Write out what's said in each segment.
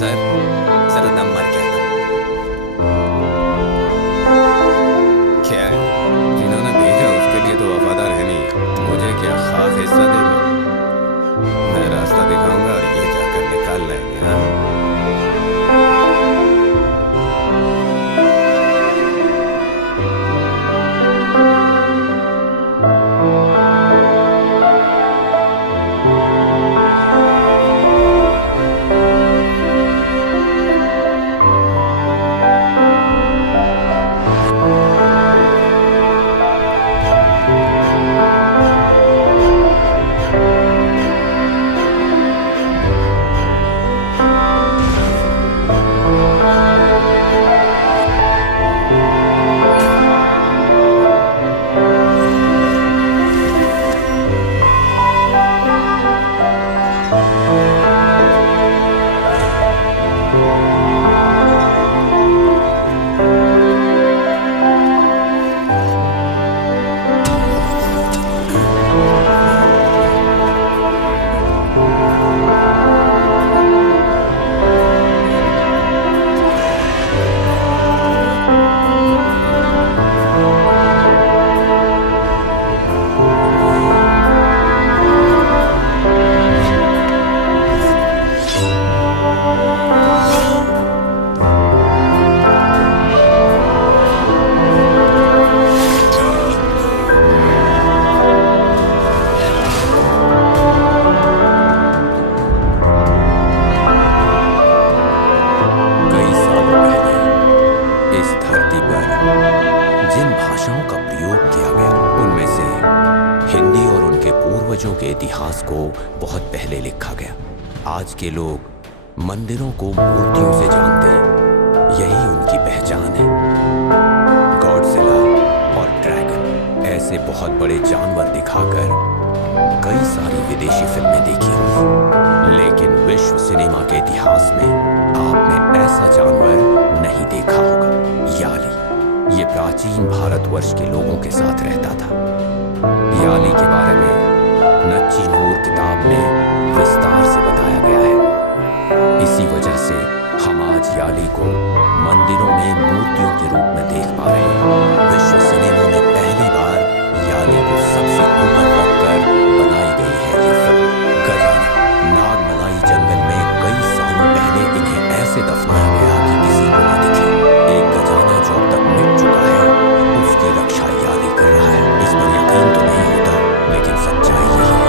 Sir, जरा दम मार के आता। क्या है, जिन्होंने भेजा उसके लिए तो वफादार है नहीं, मुझे क्या खास हिस्सा देंगे? मैं रास्ता दिखाऊंगा और ये जाकर निकाल लाएंगे। हाँ, के इतिहास को बहुत पहले लिखा गया। आज के लोग मंदिरों को मूर्तियों से जानते हैं, यही उनकी पहचान है। गॉडजिला और ड्रैगन ऐसे बहुत बड़े जानवर दिखाकर कई सारी विदेशी फिल्में देखी होंगी, लेकिन विश्व सिनेमा के इतिहास में आपने ऐसा जानवर नहीं देखा होगा। याली, ये प्राचीन भारतवर्ष के लोगों के साथ रहता था। याली के बारे में नच्ची नूर किताब में विस्तार से बताया गया है। इसी वजह से हम आज याली को मंदिरों में मूर्तियों के रूप में देख पा रहे हैं। विश्व सिनेमा में पहली बार याली को सबसे ऊपर रखकर बनाई गई है ये फिल्म गजाना। नागमलाई जंगल में कई सालों पहले इन्हें ऐसे दफनाया गया कि किसी को न दिखे। एक गजाना जो अब तक मिट चुका है, उसकी रक्षा याली कर रहा है। इस पर यकीन तो नहीं होता, लेकिन सच्चाई यही है।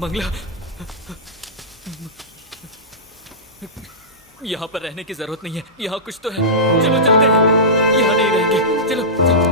मंगला, यहाँ पर रहने की जरूरत नहीं है। यहाँ कुछ तो है। चलो चलते हैं। यहाँ नहीं रहेंगे। चलो चलो।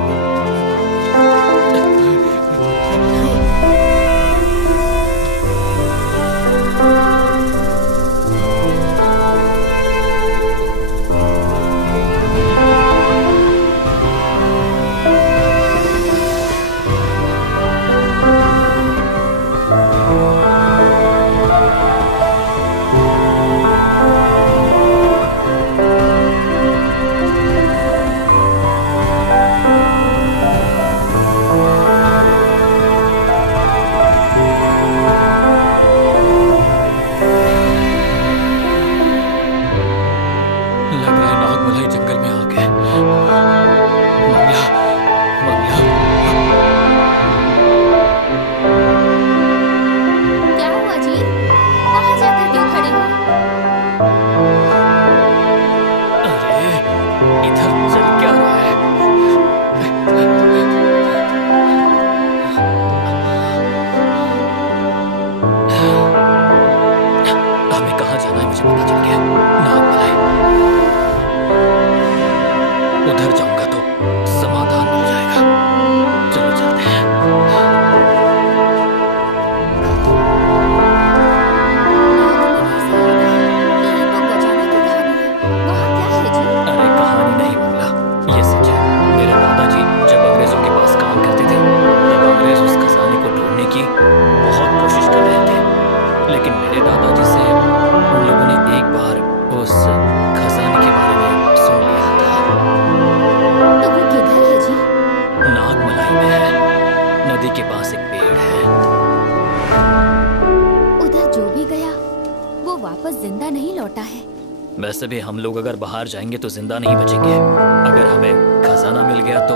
वैसे भी हम लोग अगर बाहर जाएंगे तो जिंदा नहीं बचेंगे। अगर हमें खजाना मिल गया तो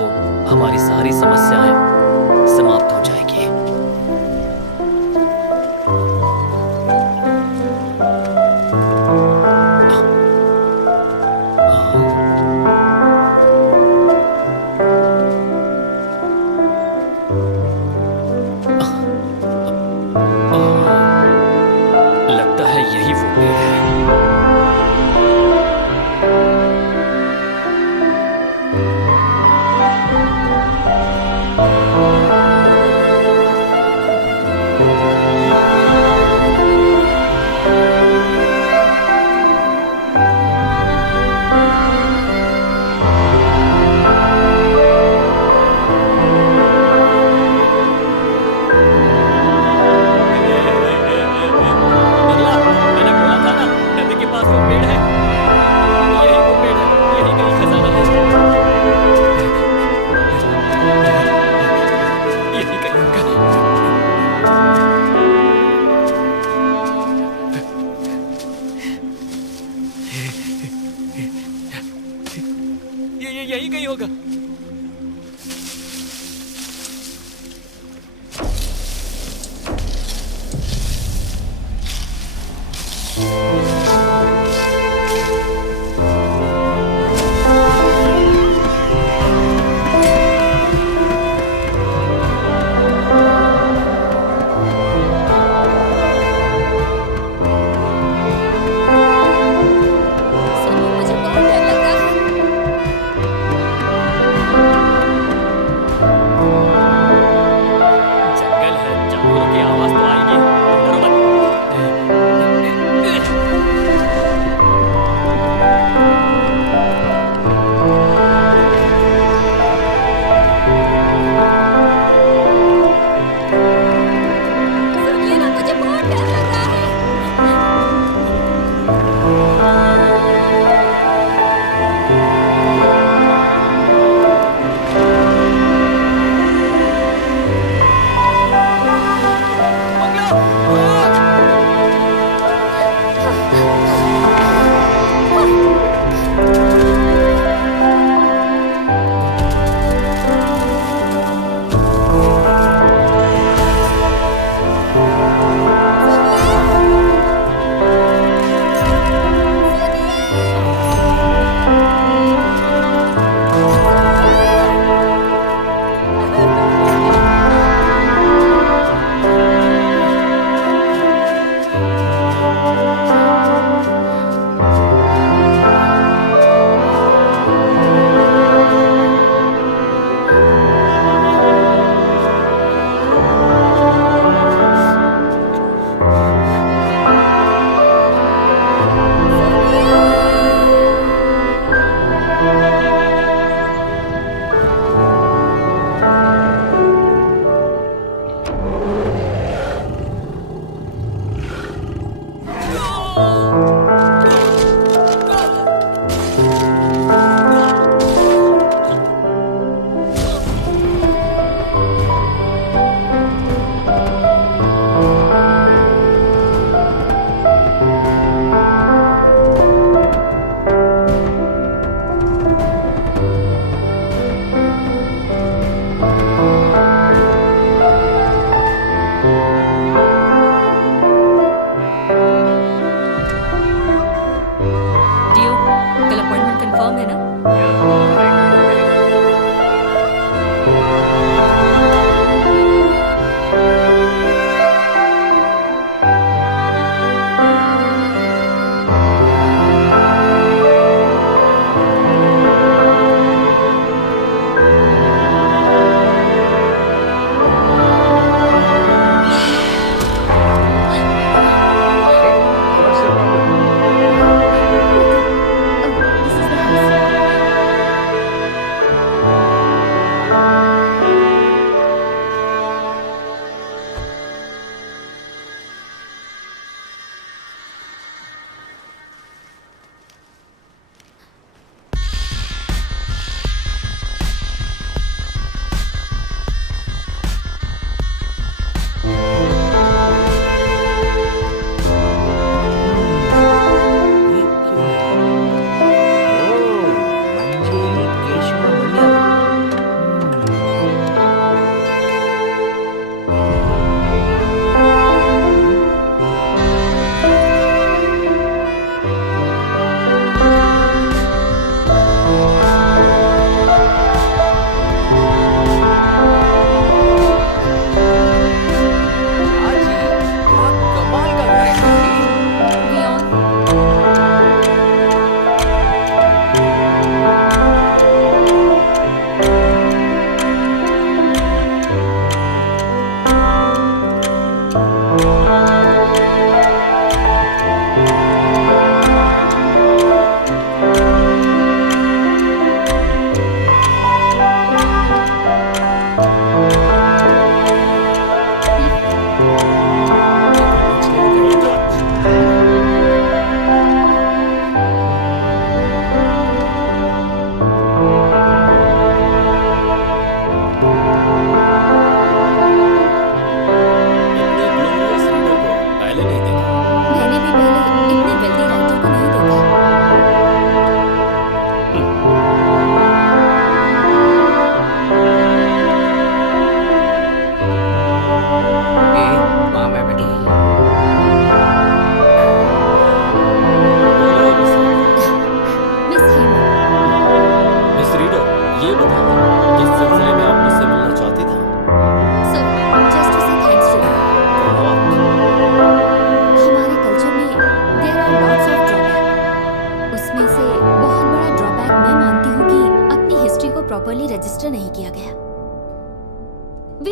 हमारी सारी समस्याएं समाप्त हो जाएगी। लगता है यही वो पेड़ है।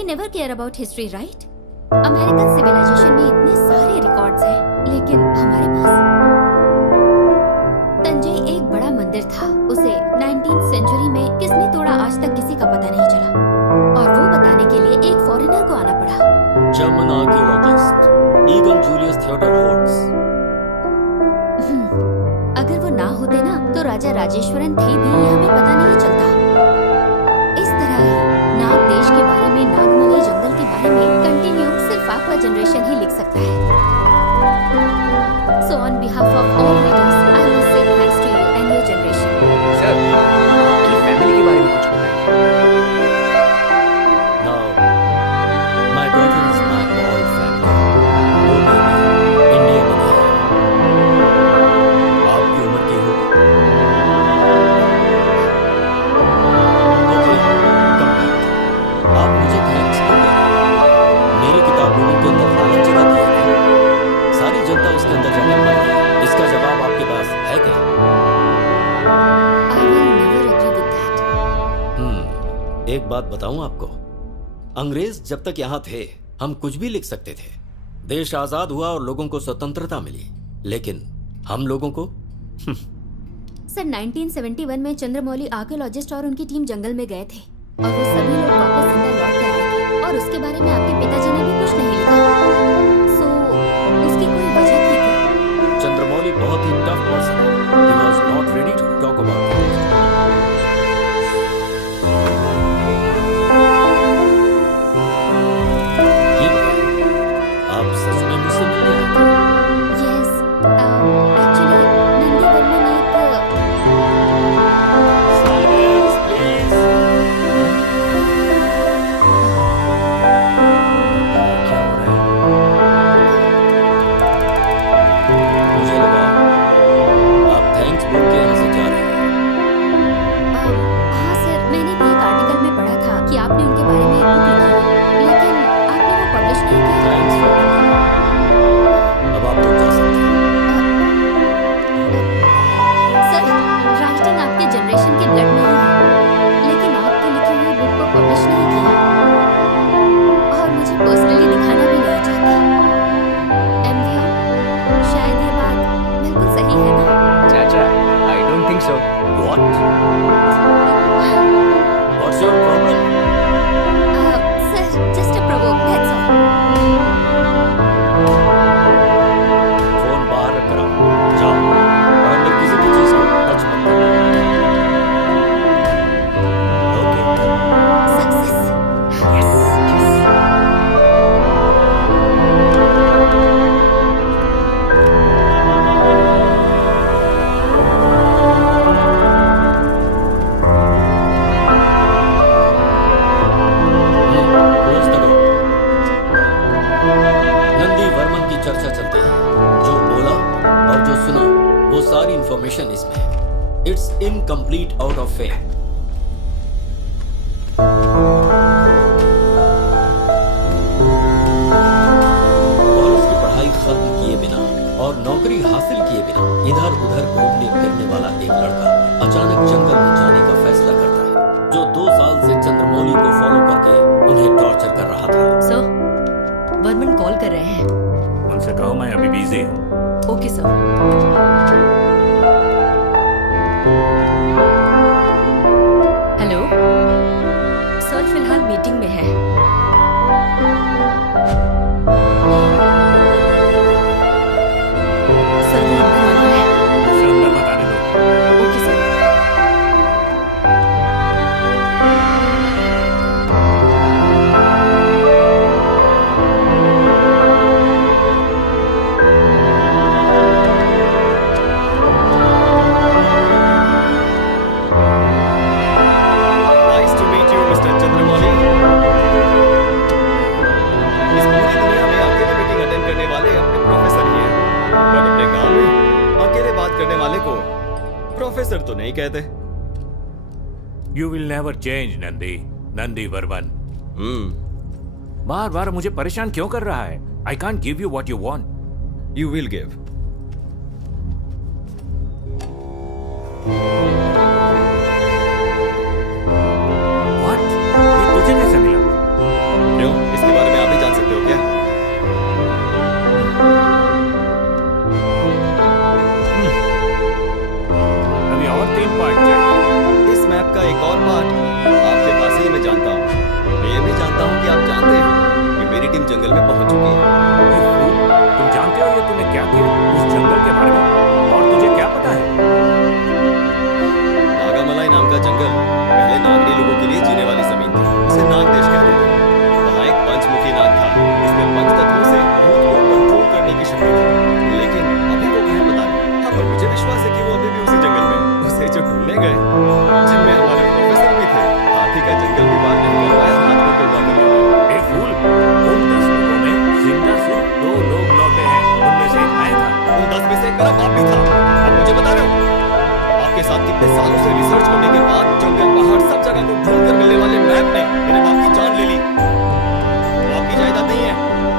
never care about history, right? American civilisation में इतने सारे रिकॉर्ड्स हैं, लेकिन हमारे पास तंजई एक बड़ा मंदिर था। उसे 19th सेंचुरी में किसने तोड़ा आज तक किसी का पता नहीं चला, और वो बताने के लिए एक फॉरेनर को आना पड़ा। German archaeologist Egon Julius Theodor होर्ट्स। अगर वो ना होते ना तो राजा राजेश्वरन थे भी ये हमें पता नहीं चलता। इस तरह ही नाग देश के बारे में, नागमनी जंगल के बारे में कंटिन्यूम सिर्फ आपका जनरेशन ही लिख सकता है। So on behalf of all readers I must say thanks to you and your generation. Sir, आपकी फैमिली के बारे में कुछ बताइए। Now, my daughter is my all family. वो बेबी इंडिया में है। आपकी उम्र की होगी। Okay, come back. आप मुझे थैंक्स क्यों कह रहे हैं? मेरी किताब लोगों के अंदर लालच जगाती है। सारी जनता उसके अंदर जाकर मर रही है। इसका जवाब आपके पास है क्या? I will never agree with that. एक बात बताऊं आपको, अंग्रेज जब तक यहाँ थे हम कुछ भी लिख सकते थे। देश आजाद हुआ और लोगों को स्वतंत्रता मिली, लेकिन हम लोगों को सर 1971 में चंद्रमौली आर्कियोलॉजिस्ट और उनकी टीम जंगल में गए थे और वो सभी लोग वापस जिंदा लौट कर आए थे, और उसके बारे में आपके पिताजी ने भी कुछ नहीं लिखा। सो उसकी कोई वजह थी क्या? चंद्रमौली बहुत ही टफ पर्सन है। He was not ready to talk about it. ये बताइए, आप सच में मुझसे मिलने आए थे? Yes, actually नंदी वर्मन एक Silence, please. क्या हो रहा है? मुझे लगा आप थैंक्स बोल के यहाँ से जा रहे हैं। हाँ सर, मैंने भी एक आर्टिकल में पढ़ा था कि आपने उनके बारे में एक बुक लिखी है, लेकिन आपने वो पब्लिश नहीं किया। थैंक्स फॉर अब आप लोग जा सकते हैं। सर, राइटिंग आपके जनरेशन के ब्लड में ही है, लेकिन आपके लिखी हुई बुक को पब्लिश नहीं किया, और मुझे पर्सनली दिखाना भी नहीं चाहती। एमवीओ, शायद ये बात बिल्कुल सही है ना? चाचा, I don't think so. What? What's your problem? Sir, just a provoke, that's all. Phone बाहर रख कर आओ। जाओ और अंदर किसी भी चीज को टच मत करो। Okay. Success. Close the door. Nandi Varman की चर्चा चलते हैं। जो बोला और जो सुना वो सारी इंफॉर्मेशन इसमें है। It's incomplete out of faith. College की पढ़ाई खत्म किए बिना और नौकरी हासिल किए बिना इधर उधर घूमने फिरने वाला एक लड़का अचानक जंगल में जाने का फैसला करता है, जो 2 साल से चंद्रमौली को फॉलो करके उन्हें टॉर्चर कर रहा था। सर, वर्मन कॉल कर रहे हैं। उनसे कहो मैं अभी बिजी हूँ। Okay sir. हेलो सर, फिलहाल मीटिंग में है। सर वो अंदर आ गए हैं। उसे अंदर मत आने दो। Okay sir. Nice to meet you, Mr. Chandramouli. इस पूरी दुनिया में अकेले मीटिंग अटेंड करने वाले अपने प्रोफेसर ही हैं, बट अपने गांव में अकेले बात करने वाले को प्रोफेसर तो नहीं कहते। You will never change, Nandi Varman. बार बार मुझे परेशान क्यों कर रहा है? I can't give you what you want. You will give. What? ये तुझे कैसे मिला? जंगल में पहुंच चुकी है। ये फूल, तुम जानते हो ये तूने क्या किया उस जंगल के बारे में? और तुझे क्या पता है? नागामलाई नाम का जंगल पहले नागरी लोगों के लिए जीने वाली जमीन थी। इसे नाग देश कहते थे। वहाँ एक पंचमुखी नाग था। इसमें पंच तत्वों से भूत को कंट्रोल करने की शक्ति थी। लेकिन अभी वो कहीं पता नहीं। हाँ, पर मुझे विश्वास है कि वो अभी भी उसी जंगल में है। उसे जो ढूंढने गए, जिनमें हमारे प्रोफेसर भी थे, हाथी का जंगल भी पार नहीं कर पाया, हाथ पर टोटा कर लौटे। ए फूल, उन 10 लोगों में जिंदा सिर्फ 2 लोग लौटे हैं। उनमें से एक मैं था। उन 10 में से एक मेरा बाप भी था। आप मुझे बता रहे हो? आपके साथ कितने सालों से रिसर्च करने के बाद जंगल, पहाड़, सब जगह को ढूंढ कर मिलने वाले मैप ने मेरे बाप की जान ले ली। वो आपकी जायदाद नहीं है,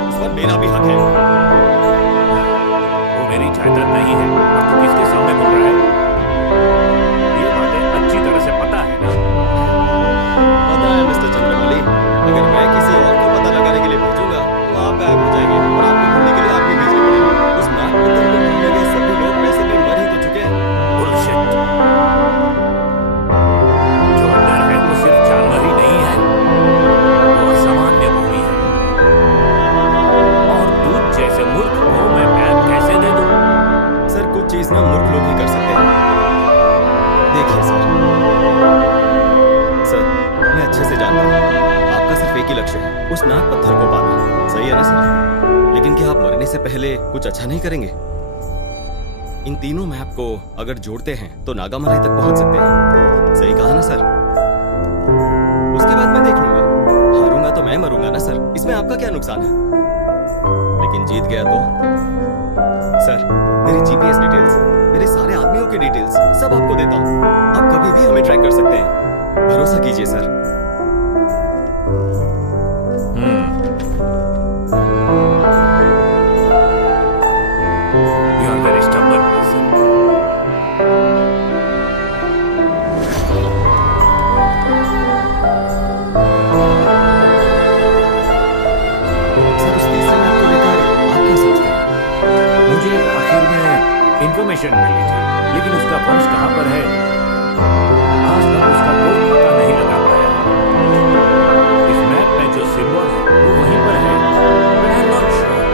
उस पर मेरा भी हक है। वो मेरी जायदाद नहीं है। और तू किसके सामने बोल रहा है? ये बातें अच्छी तरह से पता है ना? पता है मिस्टर चंद्रमौली, अगर मैं किसी और को पता लगाने के लिए भेजूंगा तो आप गायब हो जाएंगे और आपको ढूंढने के लिए आप भी भेजने पड़ेंगे। उस नाग पत्थर को ढूंढने गए सभी लोग वैसे भी मर ही तो चुके हैं। बुलशिट। जो अंदर है वो सिर्फ जानवर ही नहीं है, वो असामान्य भूमि है। और तू जैसे मूर्ख को मैं मैप कैसे दे दूं? सर, कुछ चीज ना मूर्ख लोग ही कर सकते हैं। देखिए सर, मैं अच्छे से जानता हूँ आपका सिर्फ एक ही लक्ष्य है, उस नाग पत्थर को पाना। सही है ना सर? लेकिन क्या आप मरने से पहले कुछ अच्छा नहीं करेंगे? इन तीनों मैप को अगर जोड़ते हैं तो नागामलाई तक पहुंच सकते हैं। सही कहा ना सर? उसके बाद मैं देख लूंगा। हारूंगा तो मैं मरूंगा ना सर, इसमें आपका क्या नुकसान है? लेकिन जीत गया तो सर, मेरी जीपीएस डिटेल्स, मेरे सारे आदमियों की डिटेल्स सब आपको देता हूँ। आप कभी भी हमें ट्रैक कर सकते हैं। भरोसा कीजिए sir. You are very stubborn person. Sir, उस तीसरे मैप को लेकर आप क्या सोचते हैं? मुझे आखिर में इंफॉर्मेशन मिली थी, लेकिन उसका वंश कहाँ पर है आज तक उसका कोई पता नहीं लगा पाया। इस मैप में जो सिंबल है वो वहीं पर है, but I'm not sure.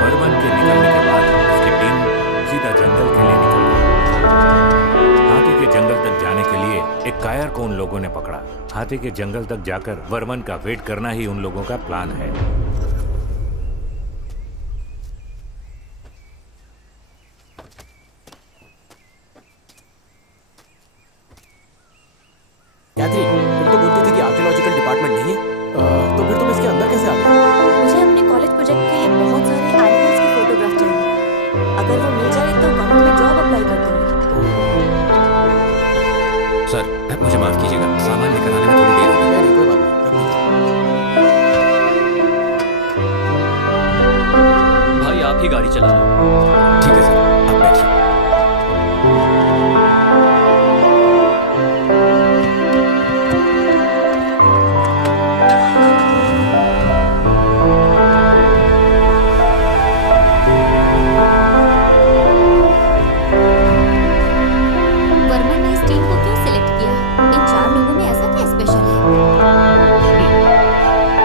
Burman के निकलने के बाद उसकी टीम सीधा जंगल के लिए निकल गई। हाथी के जंगल तक जाने के लिए एक कायर को उन लोगों ने पकड़ा। हाथी के जंगल तक जाकर वर्मन का वेट करना ही उन लोगों का प्लान है। कैथरी, तुम तो बोलती थी कि आर्कियोलॉजिकल डिपार्टमेंट नहीं है, तो फिर तुम इसके अंदर कैसे आ गए? मुझे अपने कॉलेज प्रोजेक्ट के लिए बहुत सारे एनिमल्स की फोटोग्राफ चाहिए। अगर वो मिल जाए तो गवर्नमेंट में जॉब अप्लाई कर दूंगी। सर, मुझे माफ कीजिएगा, सामान लेकर आने में थोड़ी देर हो गई। नहीं, कोई बात नहीं, रख दीजिए। भाई आप ही गाड़ी चला लो। ठीक है सर, आप बैठिए। वर्मन ने इस टीम को क्यों सिलेक्ट किया? इन 4 लोगों में ऐसा क्या स्पेशल है?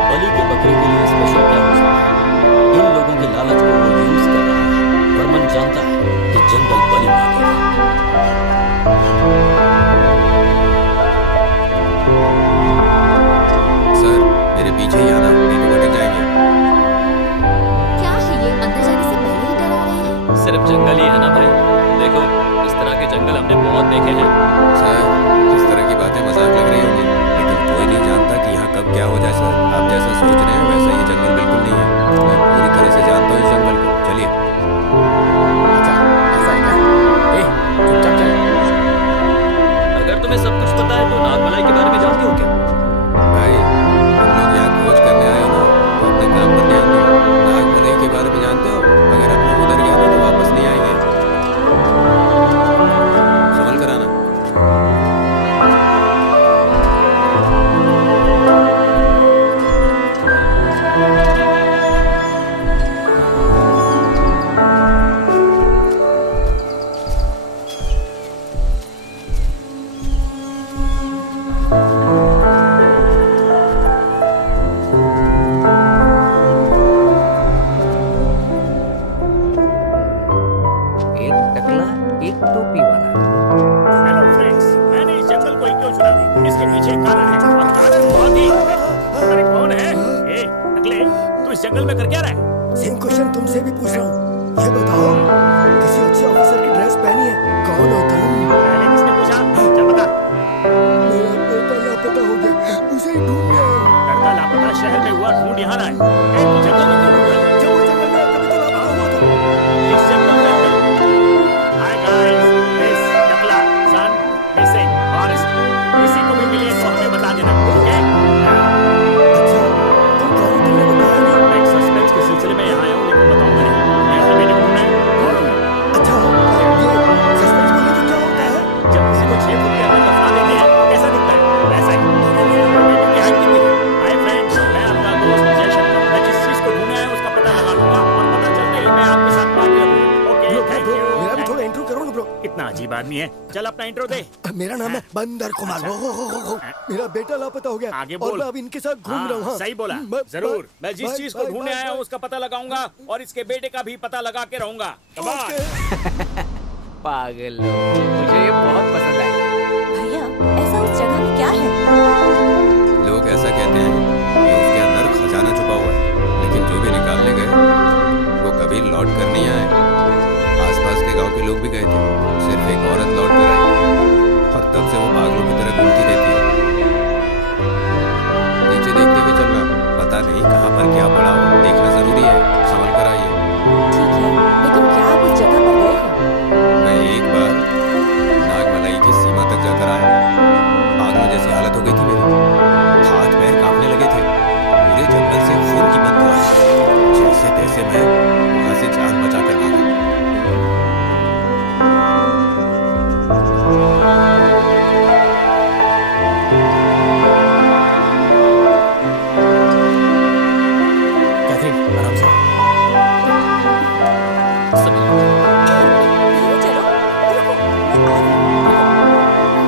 बलि के बकरे के लिए स्पेशल क्या हो सकता है? इन लोगों के लालच को वो यूज कर रहा है। वर्मन जानता है कि जंगल बलि मांगेगा। सर, मेरे पीछे ही आना, नहीं तो भटक जाएंगे। क्या है ये? अंदर जाने से पहले ही डरा रहे हैं। सिर्फ जंगल ही है ना भाई? देखो, इस तरह के जंगल हमने बहुत देखे हैं। सर, इस तरह की बातें मजाक लग रही होंगी, लेकिन कोई नहीं जानता कि यहाँ कब क्या हो जाए। सर, आप जैसा सोच रहे हैं वैसा ये जंगल बिल्कुल नहीं है। मैं पूरी तरह से जानता हूँ इस जंगल को। चलिए। अच्छा, ऐसा है क्या? चुपचाप चल। अगर तुम्हें सब कुछ पता है तो नागमलाई के बारे में जानते हो क्या? भाई, हम लोग यहाँ खोज करने आए हो ना, तो अपने काम पर ध्यान दो। नागमलाई के बारे में जानते हो? अगर हम लोग उधर गए ना तो वापस नहीं आएंगे। संभल कर आना। एक टोपी वाला। हेलो फ्रेंड्स, मैंने इस जंगल को ही क्यों चुना? इसके पीछे एक कारण है और कारण बहुत ही। अरे कौन है? ए, नकले, तू इस जंगल में कर क्या रहा है? सेम क्वेश्चन तुमसे भी पूछ रहा हूँ। ये बताओ, किसी अच्छे ऑफिसर की ड्रेस पहनी है? कौन हो तुम? पहले किसने पूछा? चल बता। मेरा बेटा लापता हो गया, उसे ही ढूंढ रहा हूँ। लड़का लापता शहर में हुआ, ढूंढ यहाँ रहा है। ए, तू जंगल में क्यों ढूंढ रहा है? जब वो जंगल में कभी तो लापता हुआ था। इस जंगल में अंदर। हाय गाइस, दिस नकला सन मिसिंग फॉरेस्ट। किसी को भी मिले तो हमें बता देना, ओके? अच्छा, तुम कौन हो? तुमने बताया नहीं। मैं एक सस्पेंस के सिलसिले में यहाँ आया हूँ, लेकिन बताऊंगा नहीं। मैं अपने बेटे को ढूंढना है। कौन हूँ? अच्छा, ये सस्पेंस बोले तो क्या होता है? जब किसी को 6 फुट के अंदर दफना देते हैं तो कैसा दिखता है? वैसा ही। बेटे की हाइट कितनी है? हाय फ्रेंड्स, मैं आपका दोस्त जयशंकर। मैं जिस चीज को ढूंढा है उसका पता लगा लूंगा और पता चलते ही मैं आपके साथ पार्टी रखूंगा। Okay, thank you. मेरा भी थोड़ा इंट्रो करो ना ब्रो। कितना अजीब आदमी है। चल अपना इंट्रो दे। मेरा नाम है बंदर कुमार। हो। मेरा बेटा लापता हो गया आगे और बोल। मैं अब इनके साथ घूम रहा हूँ। हाँ। सही बोला। जरूर। मैं जिस चीज को ढूंढने आया हूँ उसका पता लगाऊंगा और इसके बेटे का भी पता लगा के रहूंगा। Come on। पागल लोग, मुझे ये बहुत पसंद आया। भैया, ऐसा उस जगह में क्या है? लोग ऐसा कहते हैं कि उसके अंदर खजाना छुपा हुआ है, लेकिन जो भी निकालने गए वो कभी लौट कर नहीं आए। आसपास के गांव के लोग भी गए थे, सिर्फ एक औरत लौट कर आई और तब से वो पागलों की तरह घूमती रहती है। नीचे देखते हुए चलना, पता नहीं कहाँ पर क्या पड़ा हो, देखना जरूरी है। संभल कर आइए। ठीक है, लेकिन क्या आप उस जगह पर गए हैं? मैं एक बार नागमलाई की सीमा तक जाकर आया। पागलों जैसी हालत हो गई थी मेरी, हाथ पैर कांपने लगे थे, पूरे जंगल से खून की बदबू आई। जैसे तैसे मैं वहां से जान बचाकर भागा। कैथरीन, आराम से। धीरे चलो। रुको, मैं आ रही हूँ।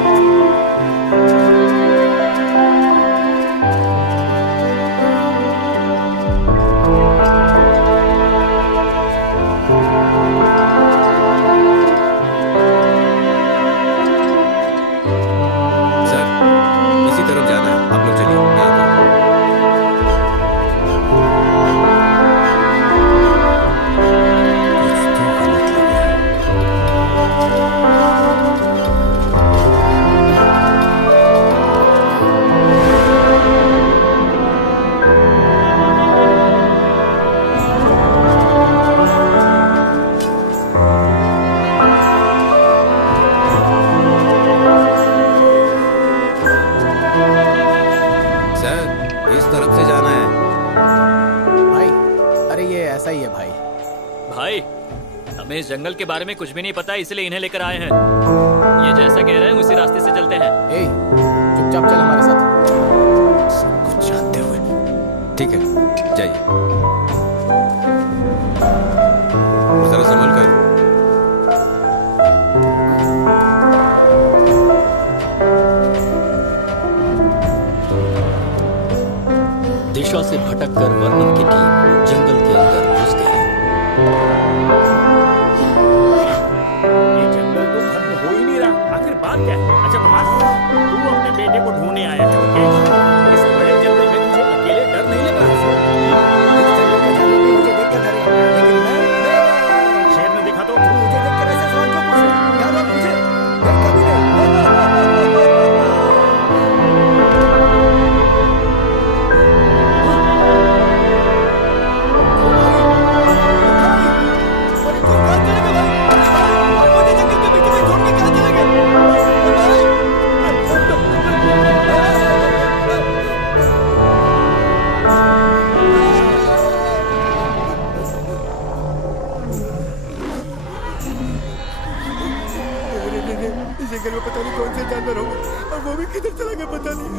सर, इसी तरफ जाना है, आप लोग चलिए, मैं आता हूँ। कुछ तो गलत लग रहा है। सर, इस तरफ से जाना है। भाई, अरे ये ऐसा ही है भाई। भाई, हमें इस जंगल के बारे में कुछ भी नहीं पता, इसलिए इन्हें लेकर आए हैं। ये जैसा कह रहे हैं उसी रास्ते से चलते हैं। ए, चुपचाप चल हमारे साथ। सब कुछ जानते हुए। ठीक है, जाइए। जरा संभल कर। दिशा से भटककर वर्णन की टीम जंगल के अंदर घुस गई। ये जंगल तो खत्म हो ही नहीं रहा। आखिर बात क्या है? अच्छा कुमार, तू अपने बेटे को ढूंढने आया है, ओके? इस बड़े जंगल में तुझे अकेले डर नहीं लग रहा? इस जंगल का जानवर भी मुझे देख कर डरेगा, लेकिन मैं शेर ने देखा तो? तू मुझे देख कर ऐसे सवाल क्यों पूछ रहा है? क्या बात मुझे? मैं कभी नहीं। अरे तू कहाँ चले गए भाई? भाई, मुझे जंगल के बीच में छोड़ के कहाँ चले गए? इस जंगल में पता नहीं कौन से जानवर होंगे और वो भी किधर चला गया पता नहीं।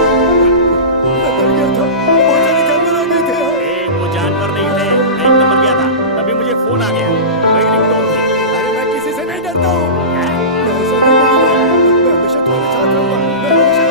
मैं डर गया था, बहुत सारे जानवर आ गए थे यहाँ। ए, वो जानवर नहीं थे, मैं एकदम मर गया था। तभी मुझे फोन आ गया, वही रिंगटोन थी। अरे मैं किसी से नहीं डरता हूँ। मैं ऐसा नहीं बोलूँगा। मैं हमेशा तुम्हारे साथ रहूँगा। मैं हमेशा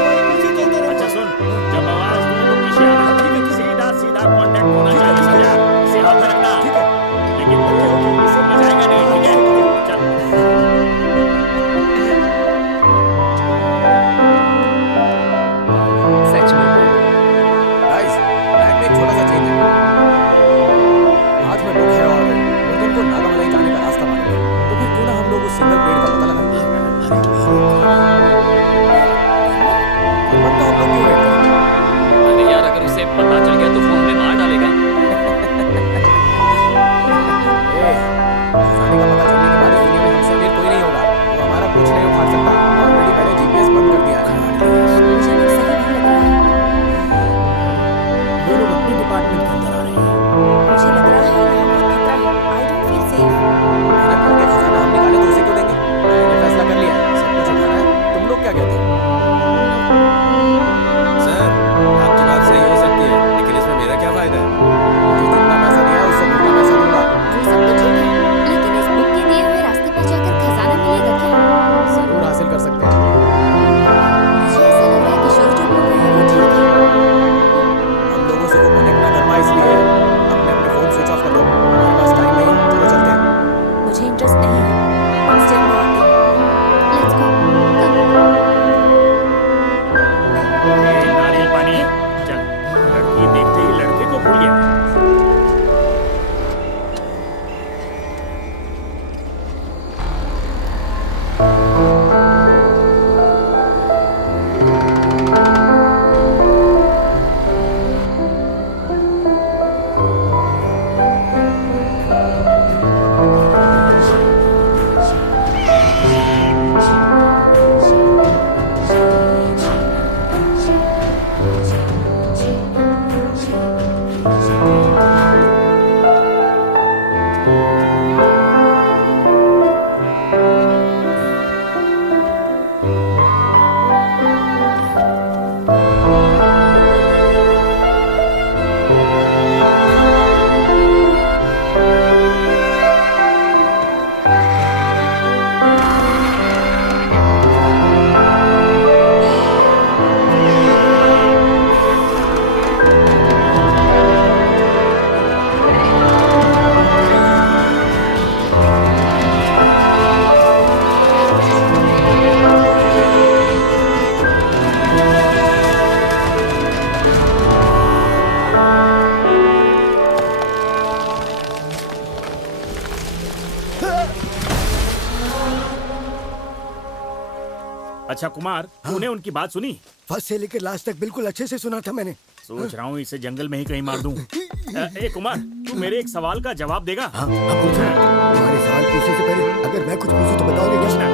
अच्छा कुमार, तूने उनकी बात सुनी? फर्स्ट से लेकर लास्ट तक बिल्कुल अच्छे से सुना था मैंने। सोच रहा हूँ इसे जंगल में ही कहीं मार दूं। ए कुमार, तू मेरे एक सवाल का जवाब देगा? हाँ, पूछो। तुम्हारे सवाल पूछने से पहले अगर मैं कुछ पूछूं तो बताओगे क्या?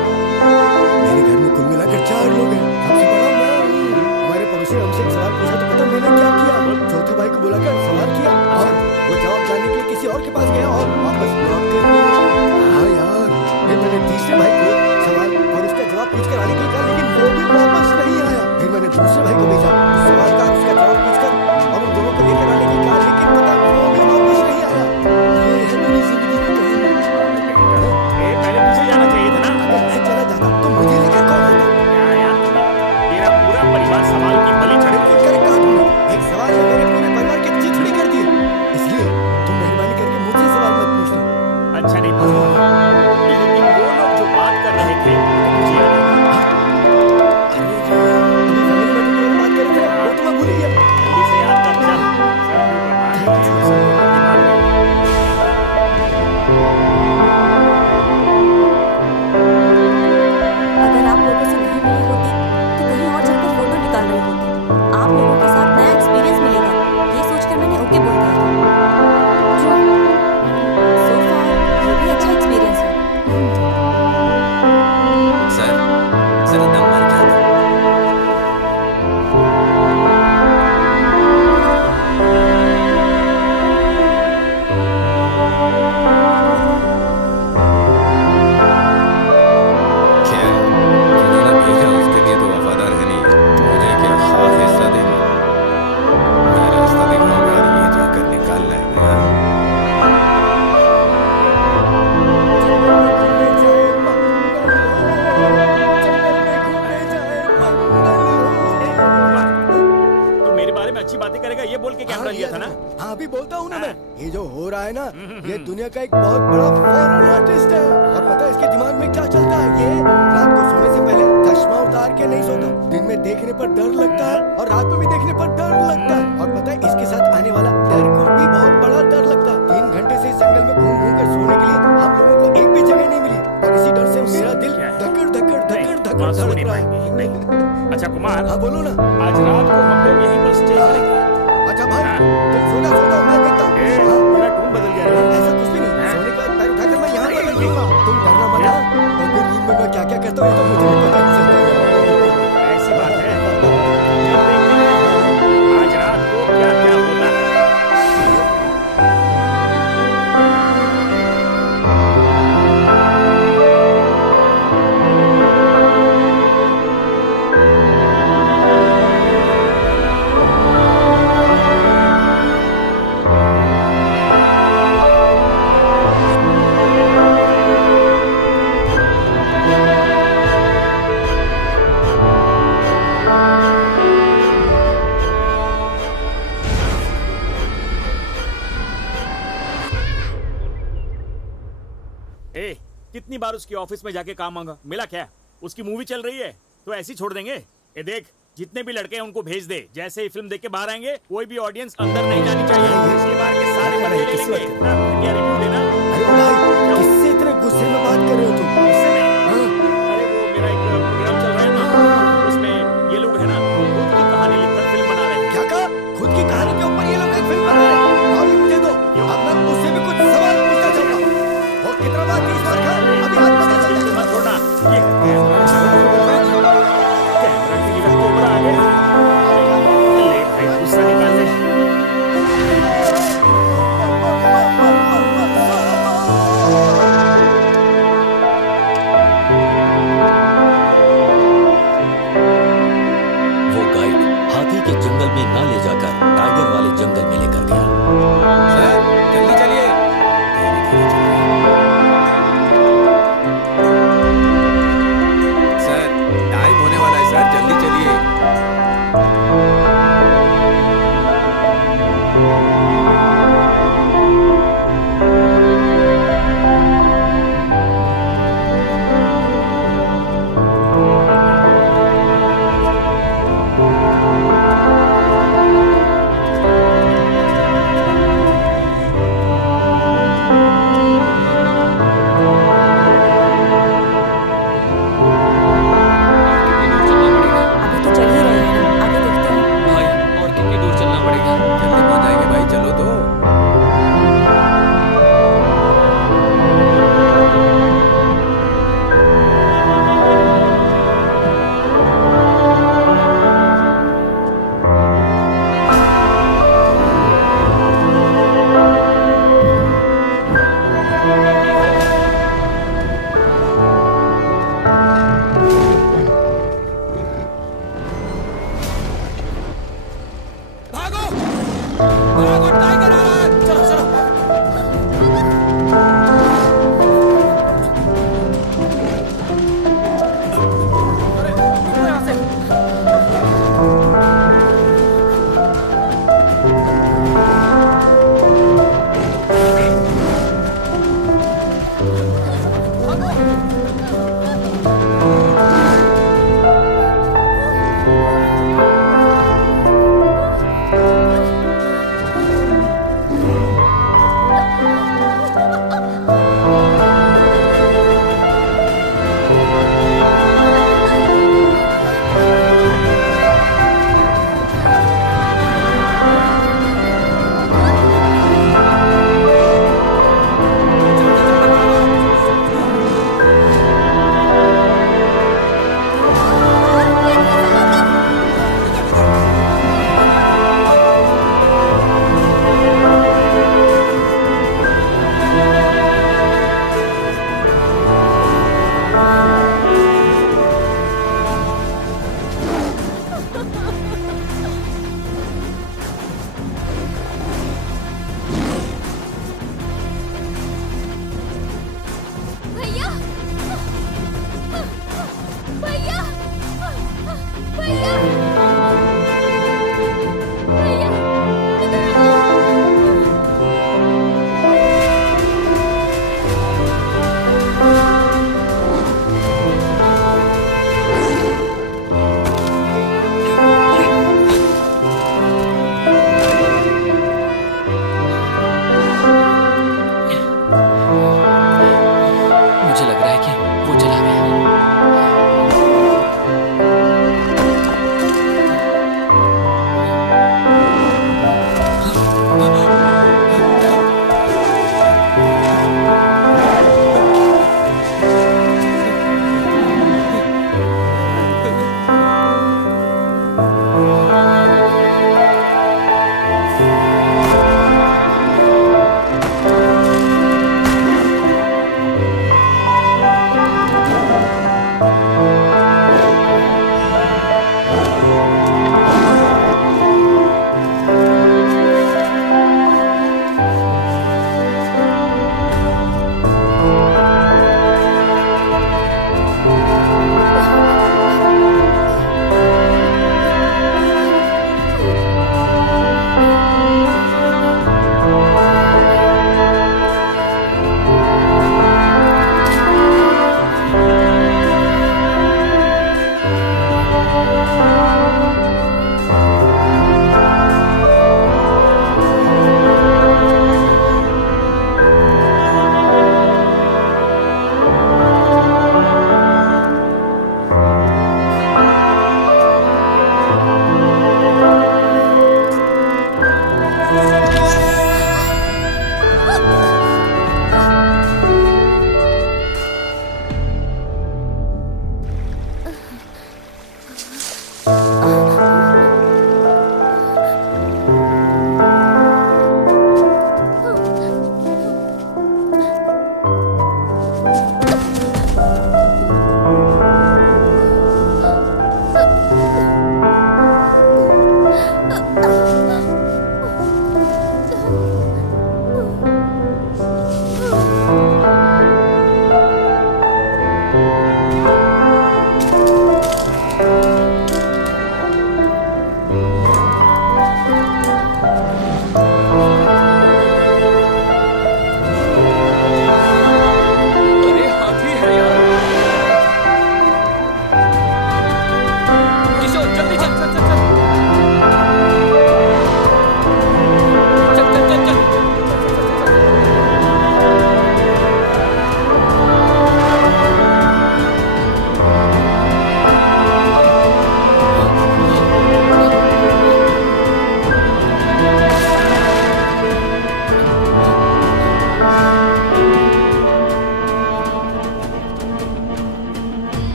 मेरे घर में कुल मिलाकर 4 लोग हैं, सबसे बड़ा मैं हूँ। हमारे पड़ोसी ने हमसे एक सवाल पूछा तो पता मैंने क्या किया? चौथे भाई को बुलाकर सवाल किया और वो जवाब जानने के लिए किसी और के पास गया और वापस लौट कर। हाँ यार, फिर मैंने तीसरे भाई को सवाल और उसका जवाब पूछकर आने के लिए कहा, लेकिन वो भी वापस नहीं आया। फिर मैंने दूसरे भाई को भेजा सवाल का उसका जवाब पूछकर और उन दोनों को लेकर आने की कहा, लेकिन पता वो भी वापस नहीं आया। ये है मेरी जिंदगी की कहानी। पहले मुझे जाना चाहिए था ना। अगर मैं चला जाता तो मुझे लेकर कौन आता? क्या यार, तेरा पूरा परिवार सवाल की बलि चढ़े। बिल्कुल करेक्ट कहा तुमने। एक सवाल ने मेरे पूरे परिवार की चिथड़ी कर दी। इसलिए तुम मेहरबानी करके मुझसे सवाल मत पूछना। अच्छा नहीं पूछूंगा, लेकिन वो लोग जो बात कर रहे थे मुझे याद है। अभी फैमिली मैटर की बात कर रहे थे, वो तो मैं भूल ही गया। जल्दी से याद कर, चल। अगर आप लोगों से नहीं मिली होती तो कहीं और जाकर फोटो निकाल रही होती। आप लोगों के साथ नया एक्सपीरियंस मिलेगा, ये सोचकर मैंने ओके बोल दिया था। सो फार ये भी अच्छा एक्सपीरियंस है। सर, जरा दम मार के आता। खैर, जिन्होंने भेजा उसके लिए तो वफादार है नहीं, मुझे क्या खास हिस्सा देंगे? मैं रास्ता दिखाऊंगा और ये जाकर निकाल लाएंगे। तू मेरे बारे में अच्छी बातें करेगा ये बोल के कैमरा लिया था ना? हाँ, अभी बोलता हूँ ना मैं। ये जो हो रहा है ना, ये दुनिया का एक बहुत बड़ा फॉरेन आर्टिस्ट है। और पता है इसके दिमाग में क्या चलता है? ये रात को सोने से पहले चश्मा उतार के नहीं सोता। दिन में देखने पर डर लगता है और रात में भी देखने पर डर लगता है। और पता है इसके साथ आने वाला डर को भी बहुत बड़ा डर लगता है। 3 घंटे से इस जंगल में घूम घूम कर सोने के लिए हम लोगों को एक भी जगह नहीं मिली और इसी डर से मेरा दिल धकड़ धकड़ धकड़ धकड़ धड़क रहा है। अच्छा कुमार, हाँ बोलो ना। आज रात को हम लोग यहीं पर स्टे करेंगे। अच्छा भाई, तुम सोना सोना, मैं देखता हूँ। हाँ, मेरा टून बदल गया रे। ऐसा कुछ भी नहीं। सोने का पैर उठाकर मैं यहाँ पर रख लूंगा। तुम डरना मत। और फिर नींद में मैं क्या क्या करता हूँ ये तो मुझे भी पता नहीं चलता। ऐसी बात है। चल देखते हैं आज रात को क्या क्या होता है। कितनी बार उसकी ऑफिस में जाके काम मांगा, मिला क्या? उसकी मूवी चल रही है तो ऐसे ही छोड़ देंगे? ये देख, जितने भी लड़के हैं उनको भेज दे। जैसे ही फिल्म देख के बाहर आएंगे कोई भी ऑडियंस अंदर नहीं जानी चाहिए। पिछली बार के सारे बने लेंगे। क्या रिव्यू देना? अरे भाई, किससे इतने गुस्से में बात कर रहे हो तुम? गुस्से में? अरे वो मेरा एक प्रोग्राम चल रहा है ना, उसमें ये लोग है ना खुद की कहानी लिखकर फिल्म बना रहे हैं। क्या कहा? खुद की कहानी के ऊपर ये लोग एक फिल्म बना रहे हैं? और लिख दे दो। अब मैं उससे भी कुछ सवाल पूछना चाहूंगा। और कितना बात इस बार का अभी आज पता चल जाएगा। मत छोड़ना। ये कैमरा के लिए तो ऊपर आ गया। ले भाई, गुस्सा निकाल ले। वो गाइड हाथी के जंगल में ना ले जाकर टाइगर वाले जंगल में लेकर गया। सर, जल्दी चलिए। सर, टाइम होने वाला है सर, जल्दी चलिए।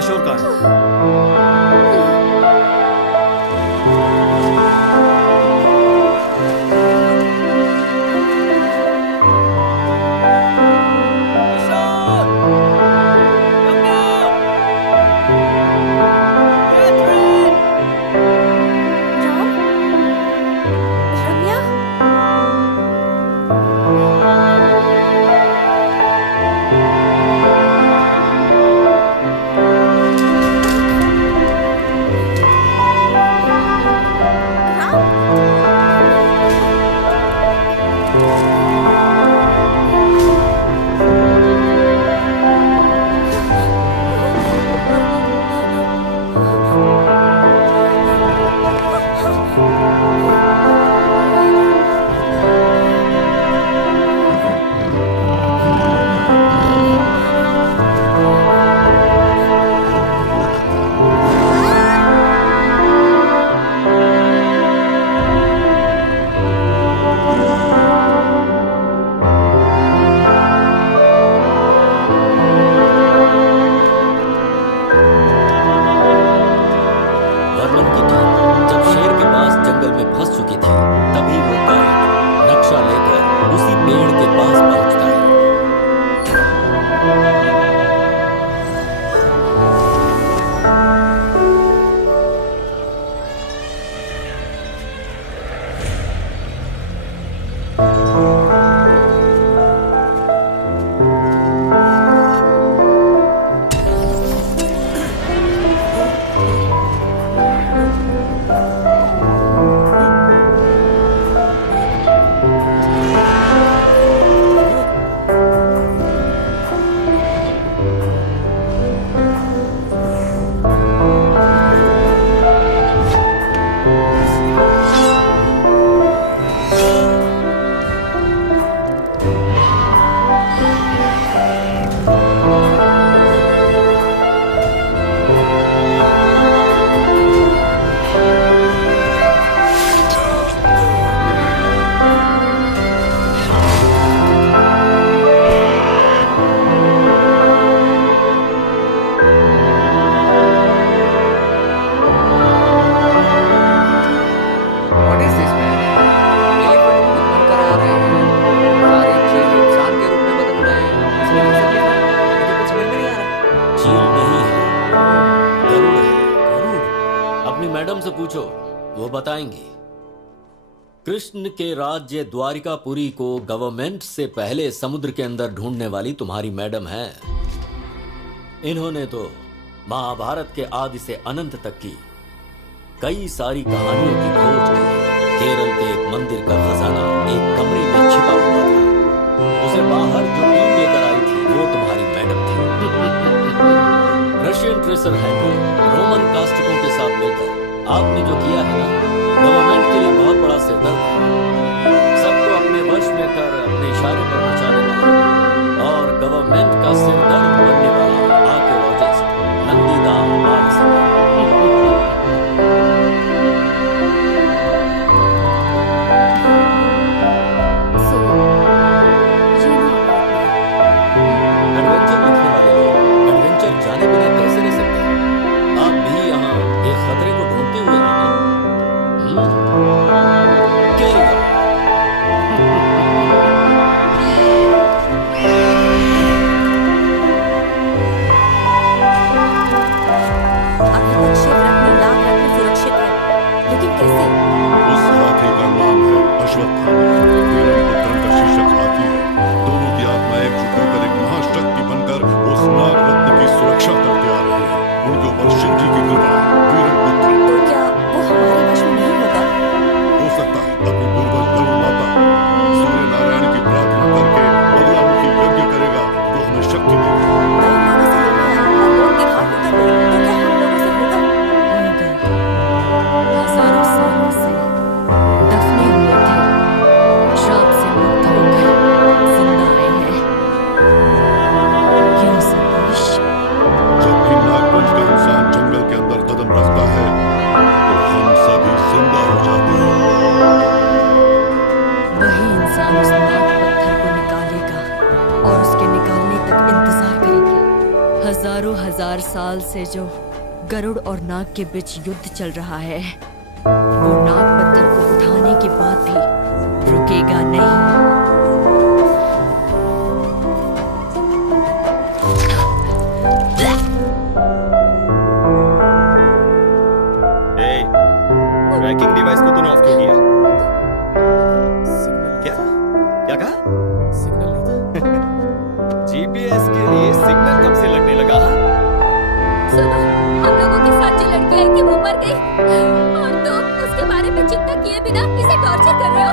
किशोर कहाँ है? रम्या, वर्मन की टीम जब शेर के पास जंगल में फंस चुकी थी, तभी वो गाइड नक्शा लेकर उसी पेड़ के पास पहुंचता है। What is this, man? Elephant को बनकर आ रहे हैं, सारी चीज इंसान के रूप में बदल रहे हैं। इसमें क्या तकलीफ है? ये तो कुछ समझ में नहीं आ रहा। चील नहीं है, गरुड़ है। अपनी मैडम से पूछो, वो बताएंगी। कृष्ण के राज्य द्वारिकापुरी को गवर्नमेंट से पहले समुद्र के अंदर ढूंढने वाली तुम्हारी मैडम है। इन्होंने तो महाभारत के आदि से अनंत तक की कई सारी कहानियों की खोज की। केरल के एक मंदिर का खजाना एक कमरे में छिपा हुआ था। उसे बाहर जो टीम लेकर आई थी, वो तुम्हारी मैडम थी। रशियन ट्रेसर हैंकर रोमन कास्टिकों के साथ मिलकर आपने जो किया है ना, गवर्नमेंट के लिए बहुत बड़ा सिरदर्द है। सबको अपने वश में कर अपने इशारे पर नचाने वाला और गवर्नमेंट का सिरदर्द बनने वाला आर्कियोलॉजिस्ट नंदीदाम बालसिंह। So, you know about me. Adventure लिखने वाले लोग एडवेंचर जाने बिना कैसे रह सकते? आप भी यहाँ एक खतरे को ढूंढते हुए हैं ना? Carry on. हजारों हजार साल से जो गरुड़ और नाग के बीच युद्ध चल रहा है, वो नाग पत्थर को उठाने के बाद भी रुकेगा नहीं। ट्रैकिंग डिवाइस को तूने ऑफ क्यों किया? क्या क्या कहा? सिग्नल नहीं था। जीपीएस के लिए सिग्नल कब से लगने लगा? सुनो, हम लोगों के साथ जो लड़की आई थी वो मर गई और तुम उसके बारे में चिंता किए बिना इसे टॉर्चर कर रहे हो।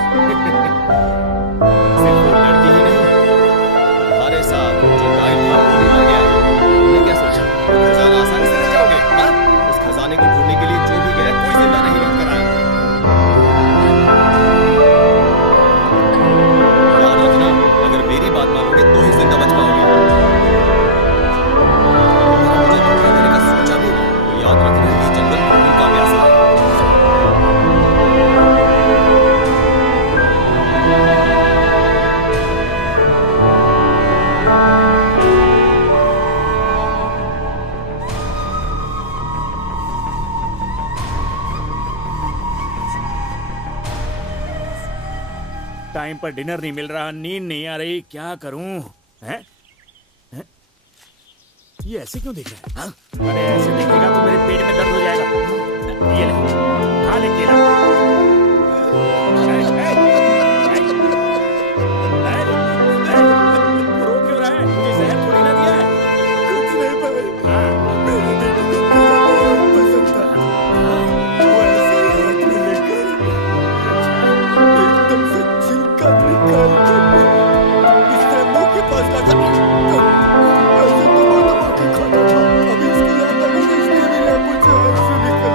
सिर्फ वो लड़की ही नहीं, तुम्हारे साथ जो गाइड था वो भी मर गया। तुमने क्या सोचा खजाना आसानी से ले जाओगे? हाँ? उस खजाने को ढूंढने के लिए जो भी गया कोई जिंदा नहीं लौट कर आया। याद रखना, अगर मेरी बात मानोगे तो ही जिंदा बच पाओगे। अगर मुझे धोखा देने का सोचा भी तो याद रखना ये जंगल खून का प्यासा है। टाइम पर डिनर नहीं मिल रहा, नींद नहीं आ रही, क्या करूं? हैं? हैं? ये ऐसे क्यों देख रहा है? हाँ? अरे ऐसे देखेगा तो मेरे पेट में दर्द हो जाएगा। ये ले, खा ले केला। रो क्यों रहा है? तुझे जहर थोड़ी ना दिया है। कुछ नहीं भाई, मेरे बेटे को केला बहुत पसंद था। वो ऐसे ही हाथ में लेकर एकदम से छिलका निकाल के इसने मुंह के पास रखा। ऐसे दबा के खाता था। अभी इसकी याद आ गई, इसलिए मेरे मुझे आंसू निकला।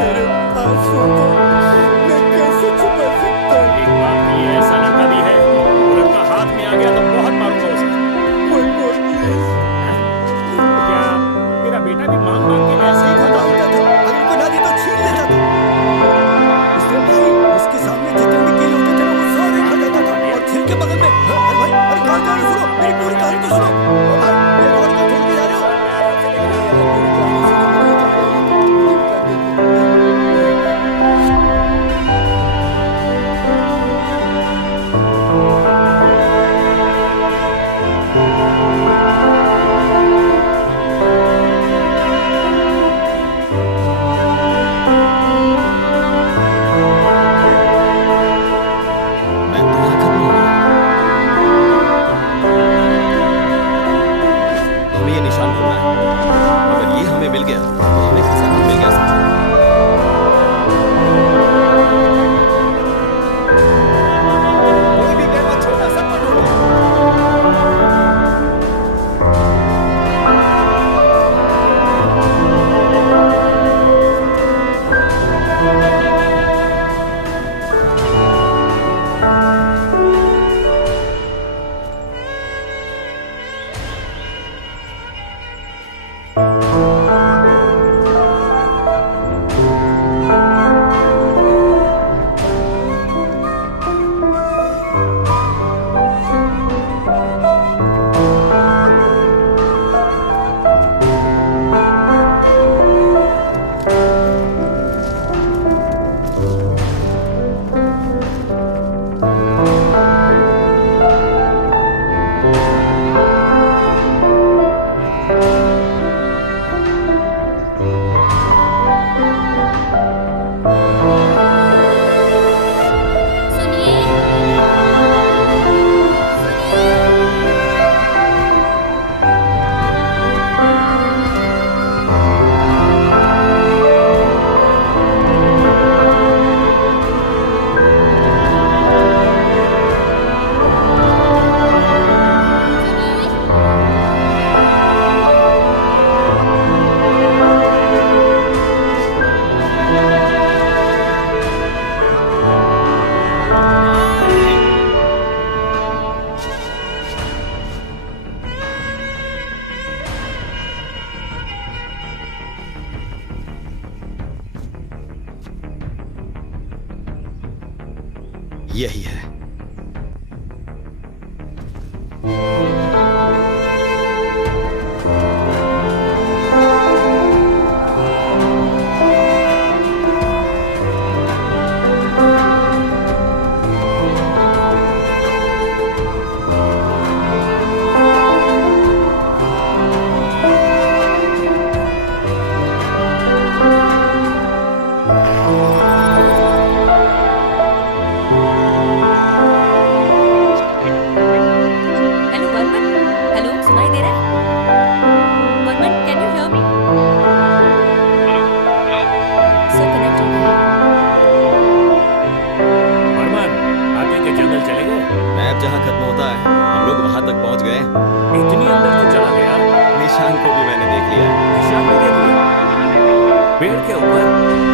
मेरे आंसुओं को मैं कैसे छुपा सकता हूँ? एक बात नहीं है, ऐसा लड़का भी है। वो लड़का हाथ में आ गया तो बहुत मारूंगा उसे। One more please। क्या तेरा बेटा भी मांग मांग के ऐसे ही खाता? मांगता था, अगर कोई ना दी तो छीन लेता था। उसने भाई उसके सामने जितने भी केले होते थे ना वो सारे खा जाता था। और छीन के बगल में अरे भाई, अरे कहानी सुनो, मेरी पूरी कहानी तो सुनो। ओ भाई, ये रोड का छोड़ के जा रहे हो? अरे यार, मेरी कहानी सुनो, मैं जा रहा हूँ। मुझे कर दे। मैं दुआ करूंगा। हमें ये निशान ढूंढना है। अगर ये हमें मिल गया तो हमें खजाना मिल गया समझो। कोई भी गैर मत छोड़ना, सबको ढूंढो। यही है। निशान को भी मैंने देख लिया है। निशान भी देख लिया पेड़ के ऊपर।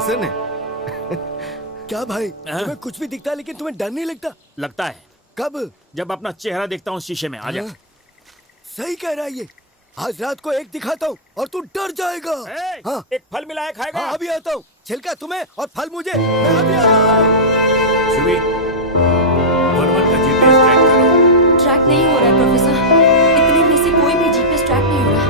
प्रोफेसर ने। क्या भाई, तुम्हें कुछ भी दिखता है लेकिन तुम्हें डर नहीं लगता? लगता है। कब? जब अपना चेहरा देखता हूँ शीशे में। आजा। सही कह रहा है ये। आज रात को एक दिखाता हूँ और तू डर जाएगा। हाँ। एक फल मिला है, खाएगा? हाँ, अभी आता हूँ। छिलका तुम्हें और फल मुझे। मैं अभी आ रहा हूँ। शुभी, वर्मन का जीपीएस ट्रैक करो। ट्रैक नहीं हो रहा है प्रोफेसर। इतने में से कोई भी जीपीएस ट्रैक नहीं हो रहा है।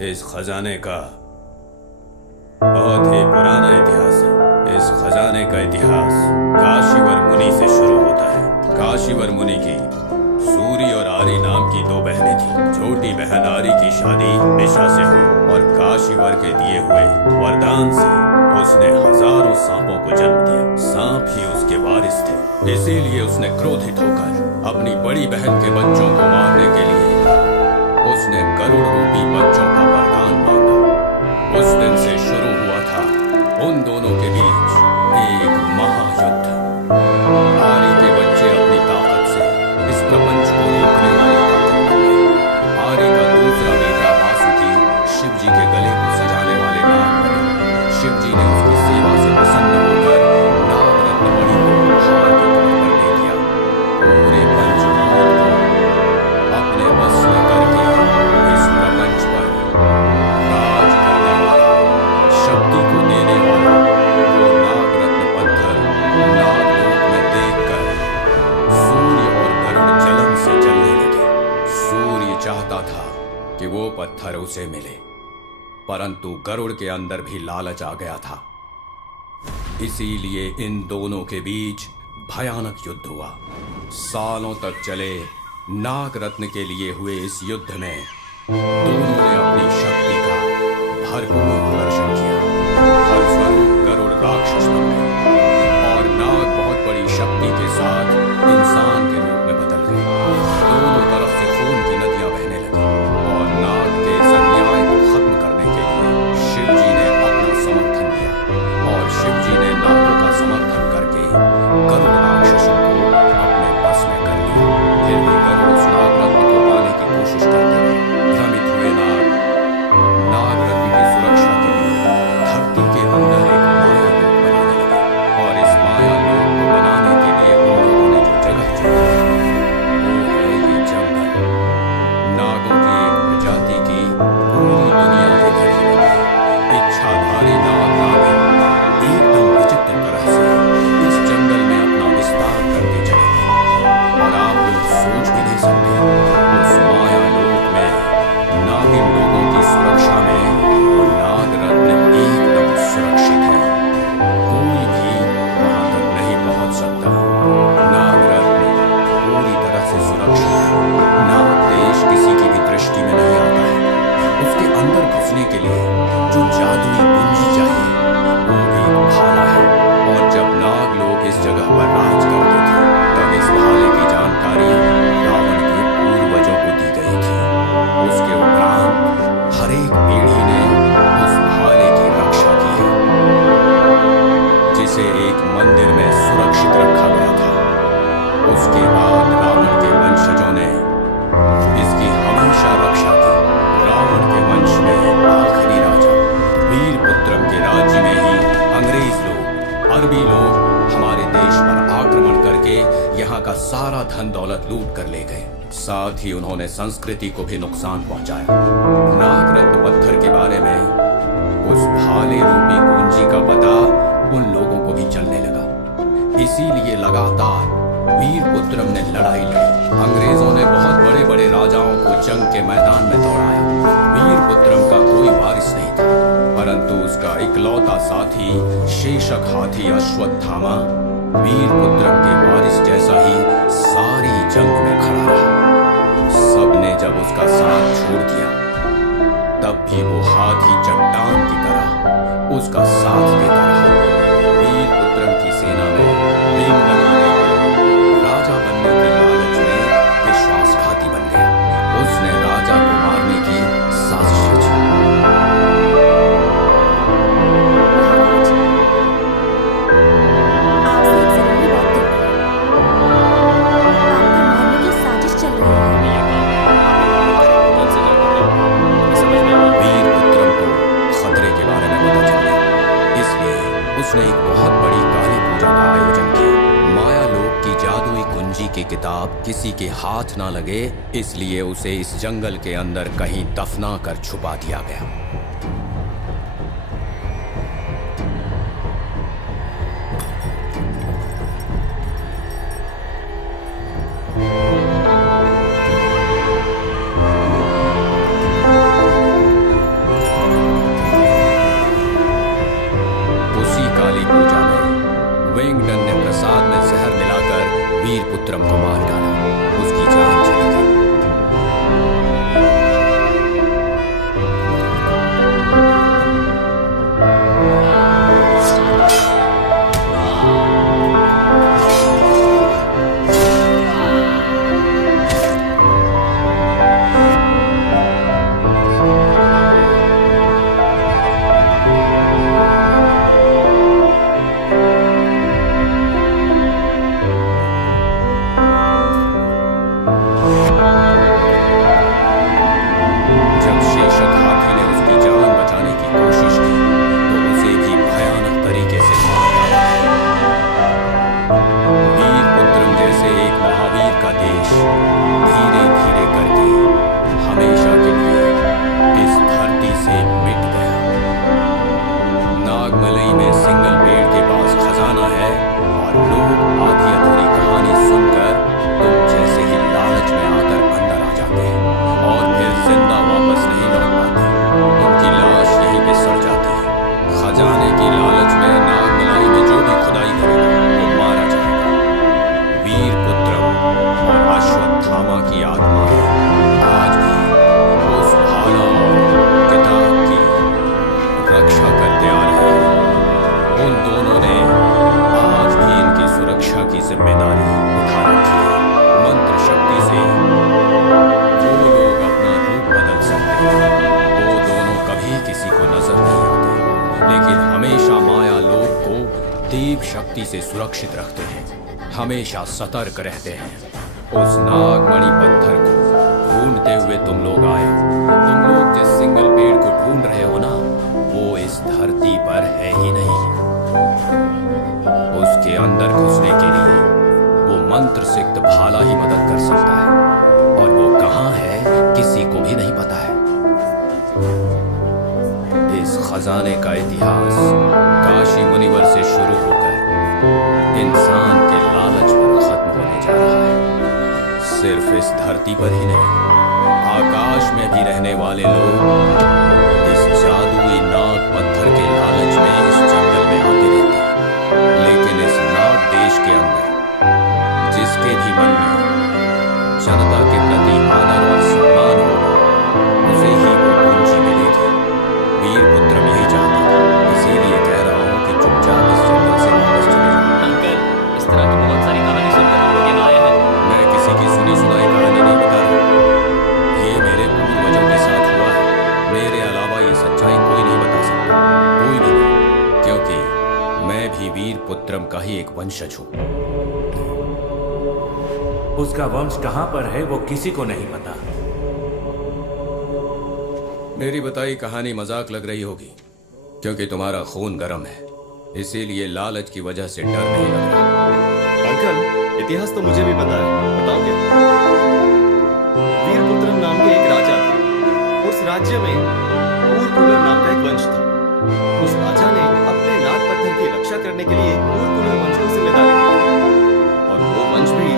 इस खजाने का बहुत ही पुराना इतिहास है। इस खजाने का इतिहास काशीवर मुनि से शुरू होता है। काशीवर मुनि की सूरी और आरी नाम की दो बहनें थीं। छोटी बहन आरी की शादी बिशा से हुई और काशीवर के दिए हुए वरदान से उसने हजारों सांपों को जन्म दिया। सांप ही उसके वारिस थे। इसीलिए उसने क्रोधित होकर अपनी बड़ी बहन के बच्चों को मारने के लिए उसने गरुड़ रूपी बच्चों का वरदान मांगा। उस दिन से शुरू हुआ था उन दोनों के बीच एक महायुद्ध। आरी के बच्चे अपनी ताकत से इस प्रपंच को रोकने वाली ताकत बन गए। आरी का दूसरा बेटा वासुकी शिव जी के गले को सजाने वाले नाग बने। शिव जी ने उसकी सेवा से प्रसन्न होकर नाग रत्न मणि को उपहार के तौर पर दे दिया। पूरे पंचभूत को अपने बस में करके इस प्रपंच पर राज करने वाला, शक्ति को देने वाला वो नाग रत्न पत्थर नागलोक में देखकर सूर्य और गरुड़ जलन से जलने लगे। सूर्य चाहता था कि वो पत्थर उसे मिले, परंतु गरुड़ के अंदर भी लालच आ गया था। इसीलिए इन दोनों के बीच भयानक युद्ध हुआ। सालों तक चले नाग रत्न के लिए हुए इस युद्ध में दोनों ने अपनी शक्ति का भरपूर प्रदर्शन किया। फलस्वरूप गरुड़ राक्षस बन गए और नाग बहुत बड़ी शक्ति के साथ इंसान के रूप में बदल गए। दोनों तरफ से खून की नदियां बहने लगी और नाग के इस अन्याय को खत्म करने के लिए शिव जी ने अपना समर्थन दिया और शिव जी ने नागों का समर्थन करके गरुड़ राक्षसों को अपने बस में कर लिया। फिर भी गरुड़ उस नाग रत्न को पाने की कोशिश करते रहे। भ्रमित हुए नाग रत्न की सुरक्षा के लिए धरती के अंदर एक माया लोक बनाने लगे और इस माया लोक को बनाने के लिए उन लोगों ने जो जगह चुनी वो है ये जंगल। नागों की एक प्रजाति की पूरी दुनिया इधर ही बनी। इच्छाधारी नाग नागिन एकदम विचित्र तरह से इस जंगल में अपना विस्तार करते चले गए और आप लोग सोच भी नहीं सकते उस माया लोक में नागिन लोगों की सुरक्षा में वो नाग रत्न एकदम सुरक्षित है। कोई भी वहां तक नहीं पहुंच सकता। नाग रत्न पूरी तरह से सुरक्षित है। नाग देश किसी की भी दृष्टि में नहीं आता है। उसके अंदर घुस घुसने के लिए जो जादुई कुंजी चाहिए वो एक भाला है। और जब नाग लोग इस जगह पर राज करते थे तब इस भाले की जानकारी रावण के पूर्वजों को दी गई थी। उसके उपरांत हर एक पीढ़ी ने उस भाले की रक्षा की है, जिसे एक मंदिर में सुरक्षित रखा गया था। उसके बाद रावण के वंशजों ने इसकी हमेशा रक्षा की। रावण के वंश में आखिरी राजा वीरपुत्रम के राज्य में ही अंग्रेज लोग, अरबी लोग हमारे देश पर आक्रमण करके यहाँ का सारा धन दौलत लूट कर ले गए। साथ ही उन्होंने संस्कृति को भी नुकसान पहुंचाया। नागरत्न पत्थर के बारे में उस भाले रूपी कुंजी का पता उन लोगों को भी चलने लगा। इसीलिए लगातार वीरपुत्रम ने लड़ाई लड़ी। अंग्रेजों ने बहुत बड़े बड़े राजाओं को जंग के मैदान में दौड़ाया। वीरपुत्रम का कोई वारिस नहीं था, परंतु उसका इकलौता साथी शेषक हाथी अश्वत्थामा वीरपुत्रम के वारिस जैसा ही सारी जंग में खड़ा रहा। सबने जब उसका साथ छोड़ दिया तब भी वो हाथी चट्टान की तरह उसका साथ देता रहा। वीरपुत्रम की सेना में भीम बनाने राजा बनने की लालच में विश्वासघाती बन गया। उसने राजा को मारने की साजिश रची। आपसे एक जरूरी बात करनी है। आपको मारने की साजिश चल रही है। कौन सी जगह? समझ में आया। वीरपुत्रम को खतरे के बारे में पता चल गया, इसलिए उसने एक बहुत बड़ी काली पूजा का आयोजन किया। माया लोक की जादुई कुंजी की किताब किसी के हाथ ना लगे, इसलिए उसे इस जंगल के अंदर कहीं दफना कर छुपा दिया गया। उसी काली पूजा में वेंगडन ने प्रसाद में जहर मिलाकर वीरपुत्रम को मार डाला। उसकी जान चली गई। जब शेषक हाथी ने उसकी जान बचाने की कोशिश की तो उसे भी भयानक तरीके से मार डाला। वीरपुत्रम जैसे एक महावीर का देश धीरे धीरे करके हमेशा के लिए इस धरती से मिट गया। नागमलई में सिंगल पेड़ के पास खजाना है और लोग आधी अधूरी कहानी सुनकर तुम जैसे ही लालच में आकर अंदर आ जाते हैं और फिर जिंदा वापस नहीं लौट पाते। उनकी लाश यहीं पे सड़ जाती है। खजाने की लालच में नागमलाई में जो भी खुदाई करेगा वो मारा जाएगा। वीरपुत्रम और अश्वत्थामा की आत्माएं आज भी उस भाला और किताब की रक्षा करते आ रहे हैं। उन दोनों ने आज भी इनकी सुरक्षा की जिम्मेदारी उठा रखी है। मंत्र शक्ति से वो लोग अपना रूप बदल सकते हैं। वो दोनों कभी किसी को नजर नहीं आते, लेकिन हमेशा माया लोक को देव शक्ति से सुरक्षित रखते हैं, हमेशा सतर्क रहते हैं। उस नागमणि पत्थर को ढूंढते हुए तुम लोग आए हो। तुम लोग जिस सिंगल पेड़ को ढूंढ रहे हो ना, वो इस धरती पर है ही नहीं। उसके अंदर घुसने के लिए वो मंत्र सिक्त भाला ही मदद कर सकता है, और वो कहाँ है किसी को भी नहीं पता है। इस खजाने का इतिहास काशी मुनिवर से शुरू होकर इंसान के लालच पर खत्म होने जा रहा है। सिर्फ इस धरती पर ही नहीं, आकाश में भी रहने वाले लोग इस जादुई नाग पत्थर के लालच में इस जंगल में आते रहते हैं। लेकिन इस नाग देश के अंदर जिसके भी मन में जनता के प्रति आदर और सम्मान होगा, उसे ही वो पूंजी मिलेगी। का ही एक वंशज हूं। उसका वंश कहां पर है वो किसी को नहीं पता। मेरी बताई कहानी मजाक लग रही होगी, क्योंकि तुम्हारा खून गर्म है, इसीलिए लालच की वजह से डर नहीं लग रहा। अंकल, इतिहास तो मुझे भी पता है, बताओगे? वीरपुत्र नाम के एक राजा थे। उस राज्य में ऊरकुलर नाम का एक वंश था। उस राजा ने अपने नाग पत्थर की रक्षा करने के लिए ऊरकुलर वंश को जिम्मेदारी दी, और वो वंश भी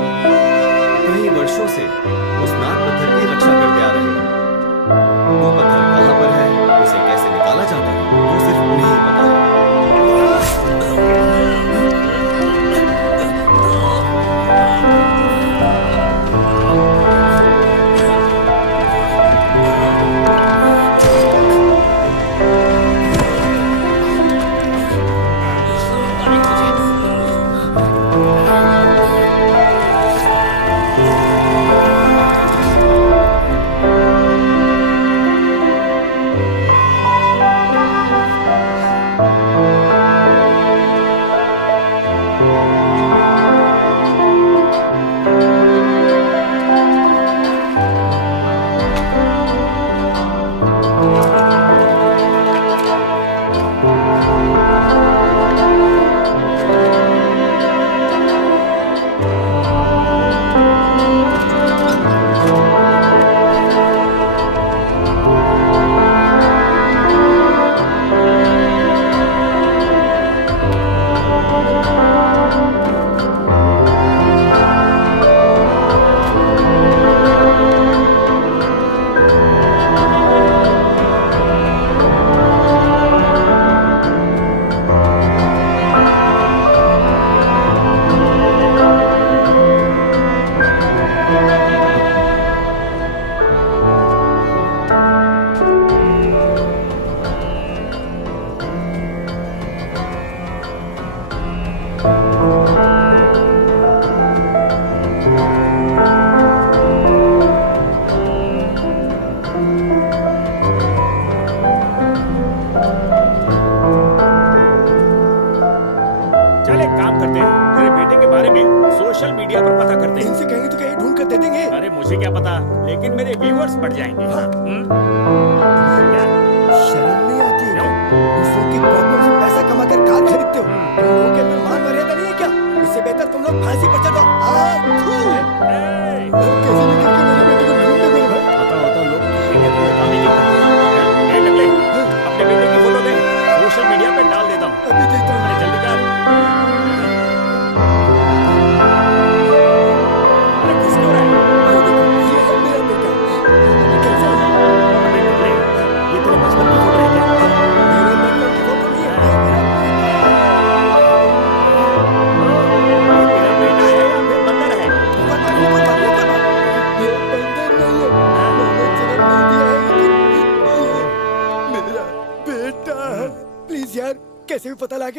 कई वर्षों से उस नाग पत्थर की रक्षा करते आ रहे हैं। वो पत्थर कहाँ पर है, उसे कैसे निकाला जाता है, वो सिर्फ उन्हें ही पता है।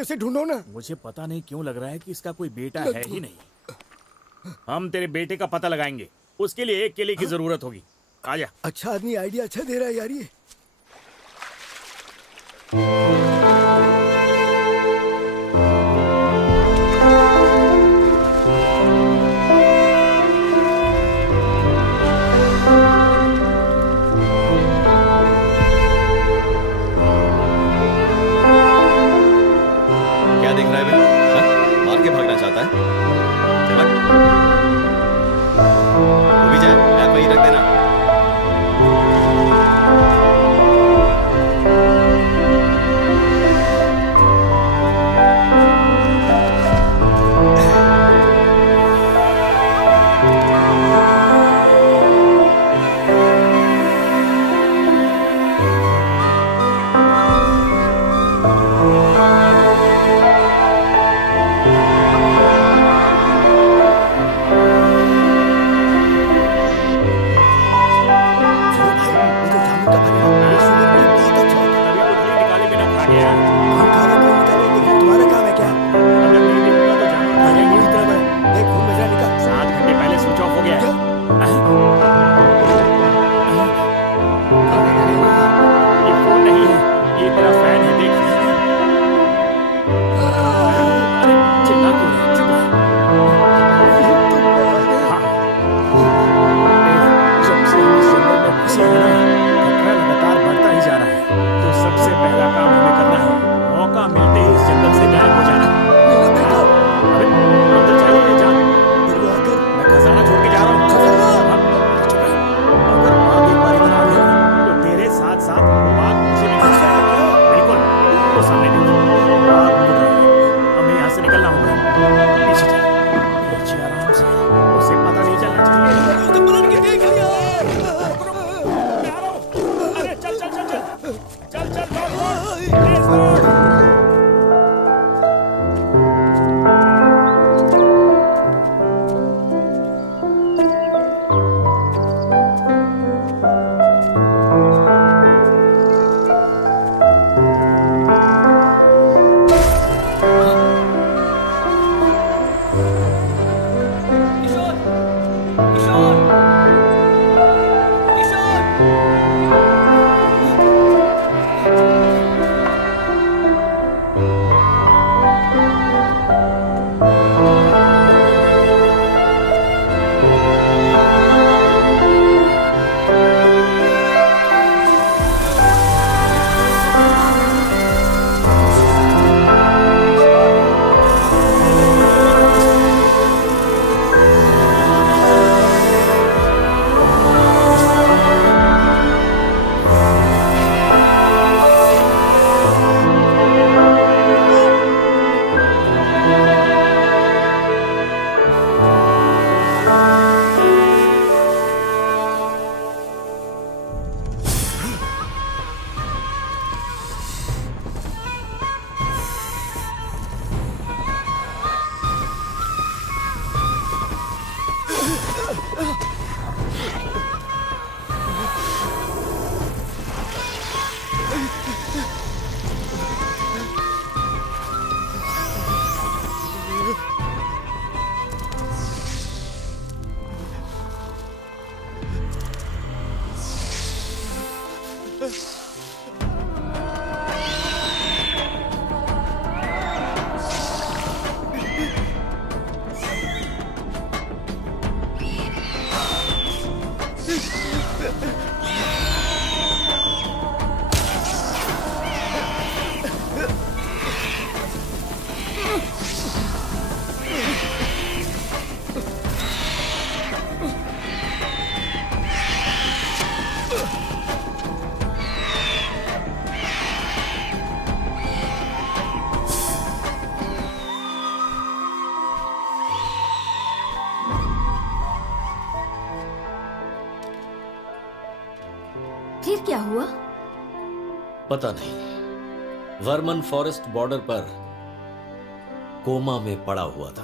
उसे ढूंढो ना। मुझे पता नहीं क्यों लग रहा है कि इसका कोई बेटा है ही नहीं। हम तेरे बेटे का पता लगाएंगे, उसके लिए एक केले की जरूरत होगी। आजा। अच्छा आदमी आइडिया अच्छा दे रहा है यार ये। साथ साथ बात मुझे भी करनी है। बिल्कुल, वो सामने देखो, बात मुड़ रही है। हमें यहाँ से निकलना होगा। पीछे चल, पीछे आराम से, उसे पता नहीं चलना चाहिए। उसने पलट के देख लिया। मैं आ रहा हूँ। अरे चल चल चल चल चल चल दौड़, तेज दौड़। फिर क्या हुआ? पता नहीं। वर्मन फॉरेस्ट बॉर्डर पर कोमा में पड़ा हुआ था।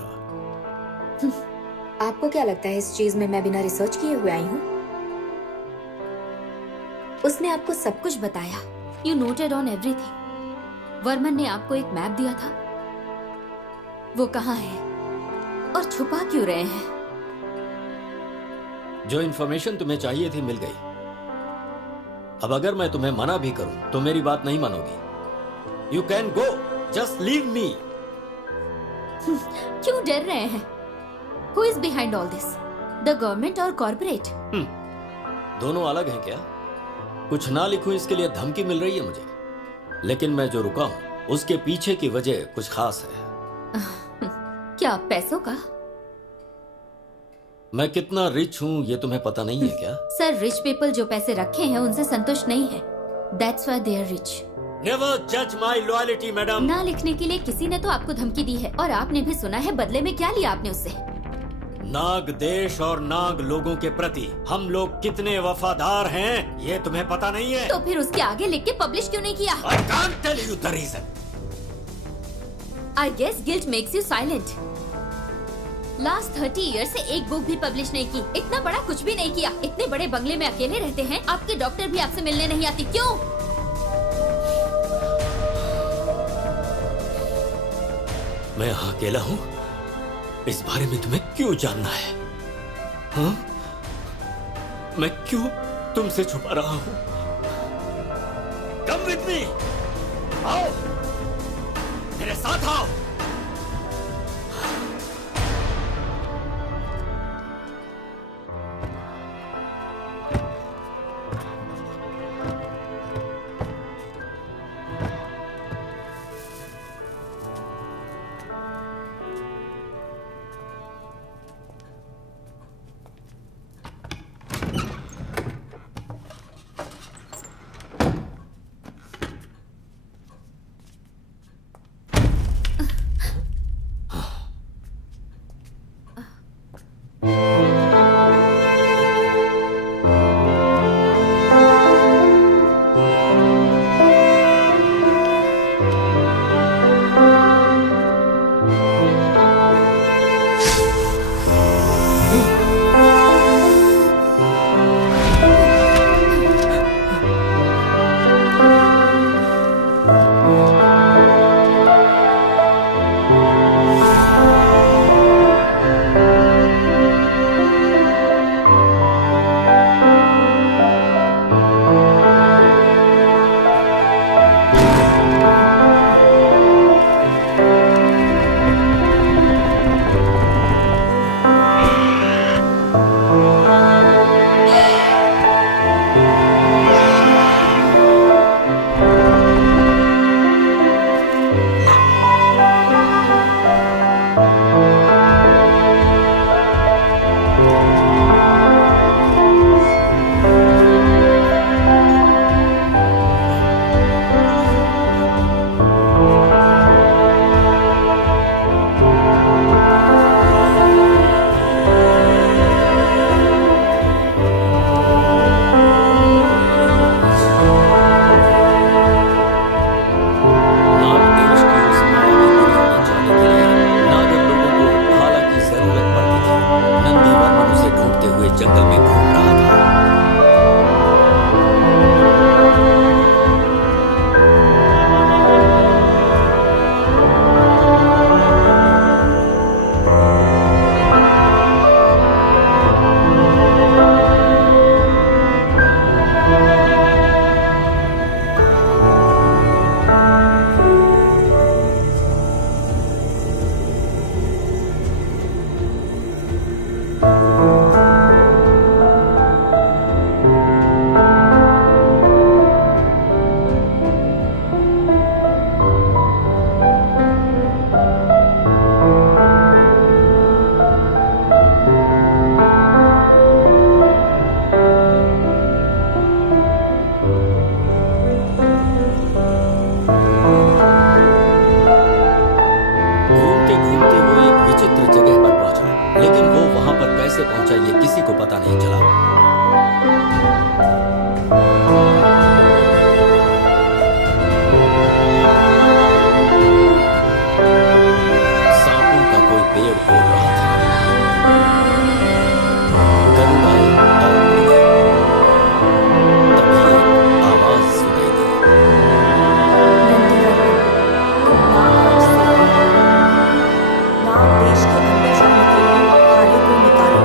आपको क्या लगता है इस चीज में मैं बिना रिसर्च किए हुए आई हूँ? उसने आपको सब कुछ बताया। You noted on everything. Varman ने आपको एक मैप दिया था। वो कहाँ है और छुपा क्यों रहे हैं? जो इन्फॉर्मेशन तुम्हें चाहिए थी मिल गई। अब अगर मैं तुम्हें मना भी करूं तो मेरी बात नहीं मानोगी। You can go, just leave me. क्यों डर रहे हैं? Who is behind all this? The government और कॉर्पोरेट? दोनों अलग हैं क्या? कुछ ना लिखूं इसके लिए धमकी मिल रही है मुझे, लेकिन मैं जो रुका हूं उसके पीछे की वजह कुछ खास है। क्या पैसों का? मैं कितना रिच हूं ये तुम्हें पता नहीं है क्या? सर, रिच पीपल जो पैसे रखे हैं उनसे संतुष्ट नहीं है। That's why they are rich. Never judge my loyalty, madam. ना लिखने के लिए किसी ने तो आपको धमकी दी है और आपने भी सुना है। बदले में क्या लिया आपने उससे? नाग देश और नाग लोगों के प्रति हम लोग कितने वफादार हैं ये तुम्हें पता नहीं है। तो फिर उसके आगे लिख के पब्लिश क्यों नहीं किया? I can't tell you the reason. I guess guilt makes you silent. Last 30 year से एक बुक भी पब्लिश नहीं की। इतना बड़ा कुछ भी नहीं किया। इतने बड़े बंगले में अकेले रहते हैं। आपके डॉक्टर भी आपसे मिलने नहीं आती। क्यों? मैं यहाँ अकेला हूँ, इस बारे में तुम्हें क्यों जानना है? हाँ? मैं क्यों तुमसे छुपा रहा हूँ? Come with me. आओ, मेरे साथ आओ। को पता नहीं चला। सांपों का कोई पेड़ तोड़ रहा था। गरुड़ आए और बोले। तभी एक आवाज सुनाई दी। नाग देश के अंदर जाने के लिए अखाड़े को निकालो।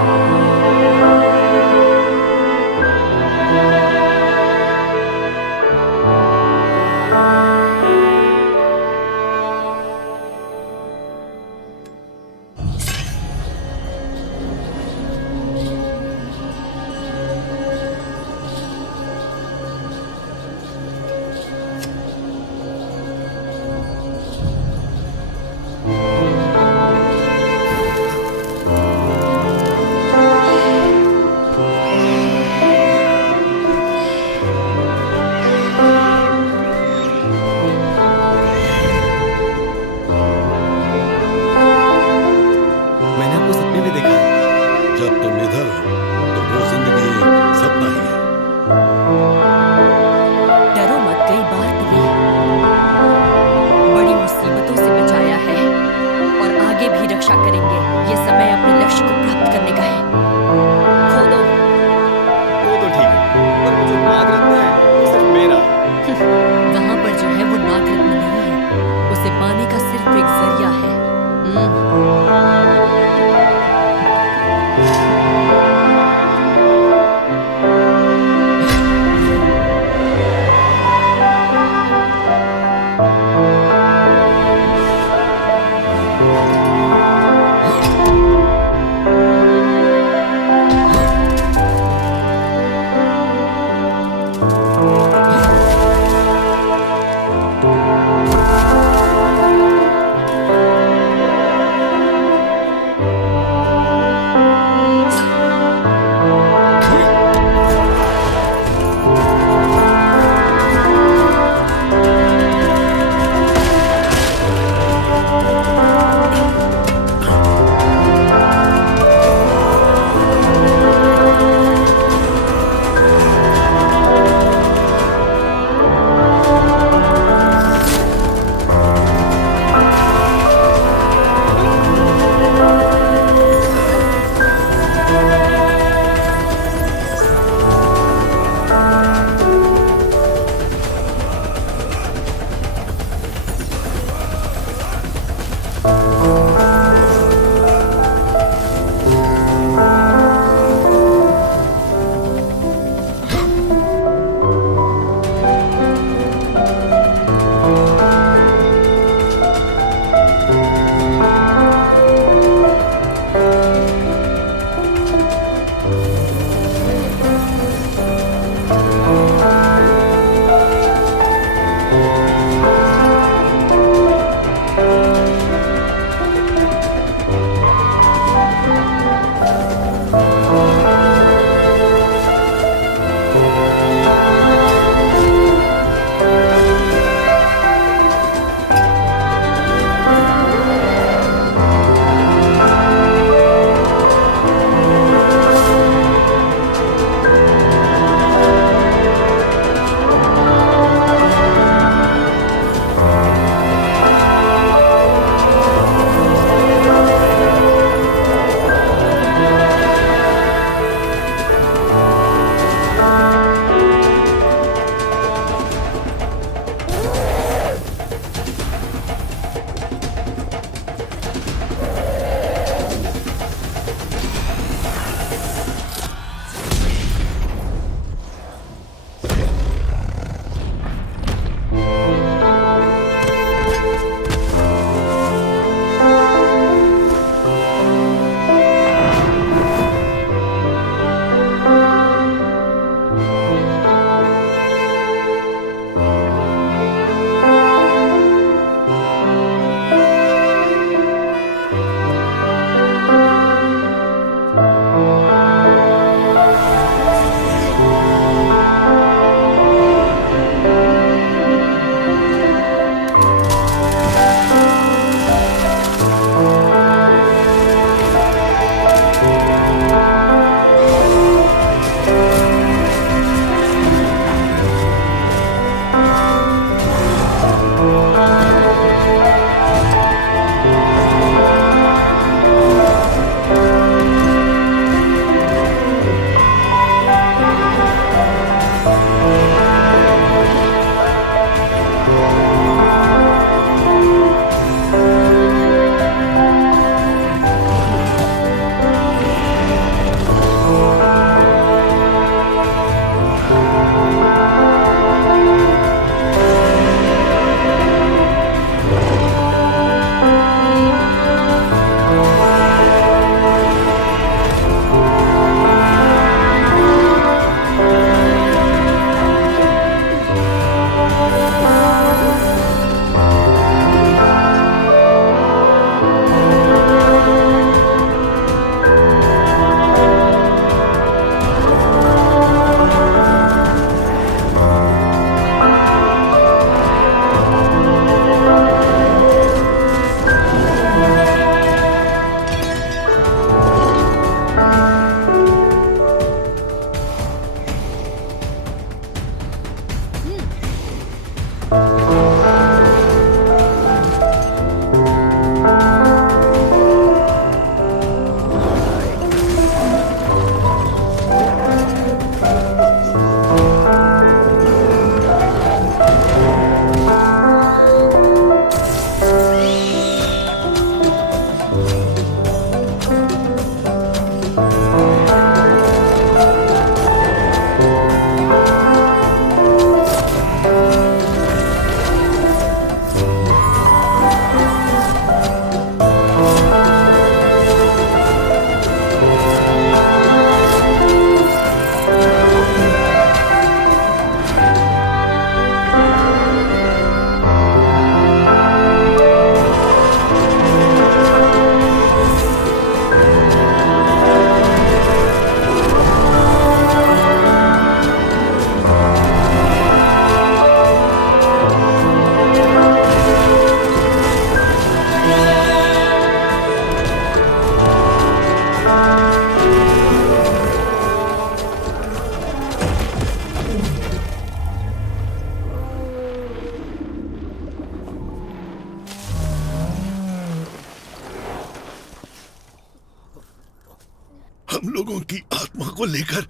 हम लोगों की आत्मा को लेकर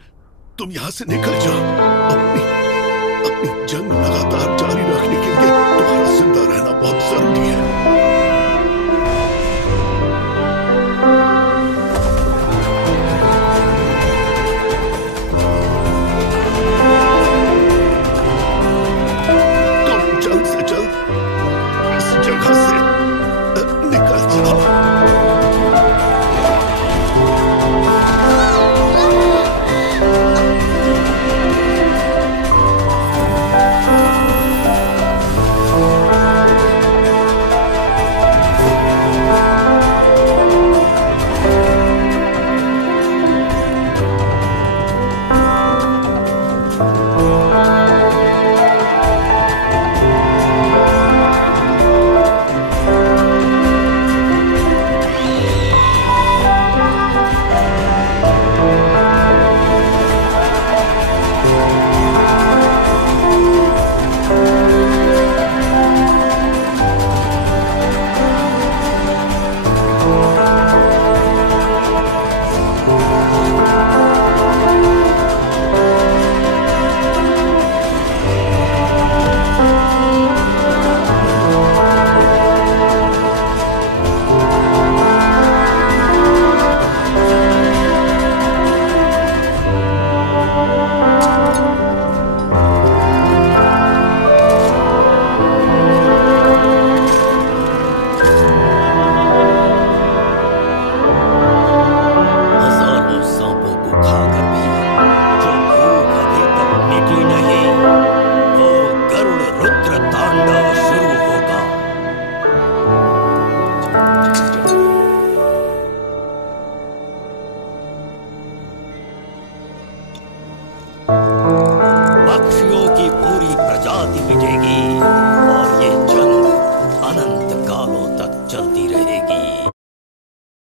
तुम यहाँ से निकल जाओ। अपनी जंग लगातार जारी रखने के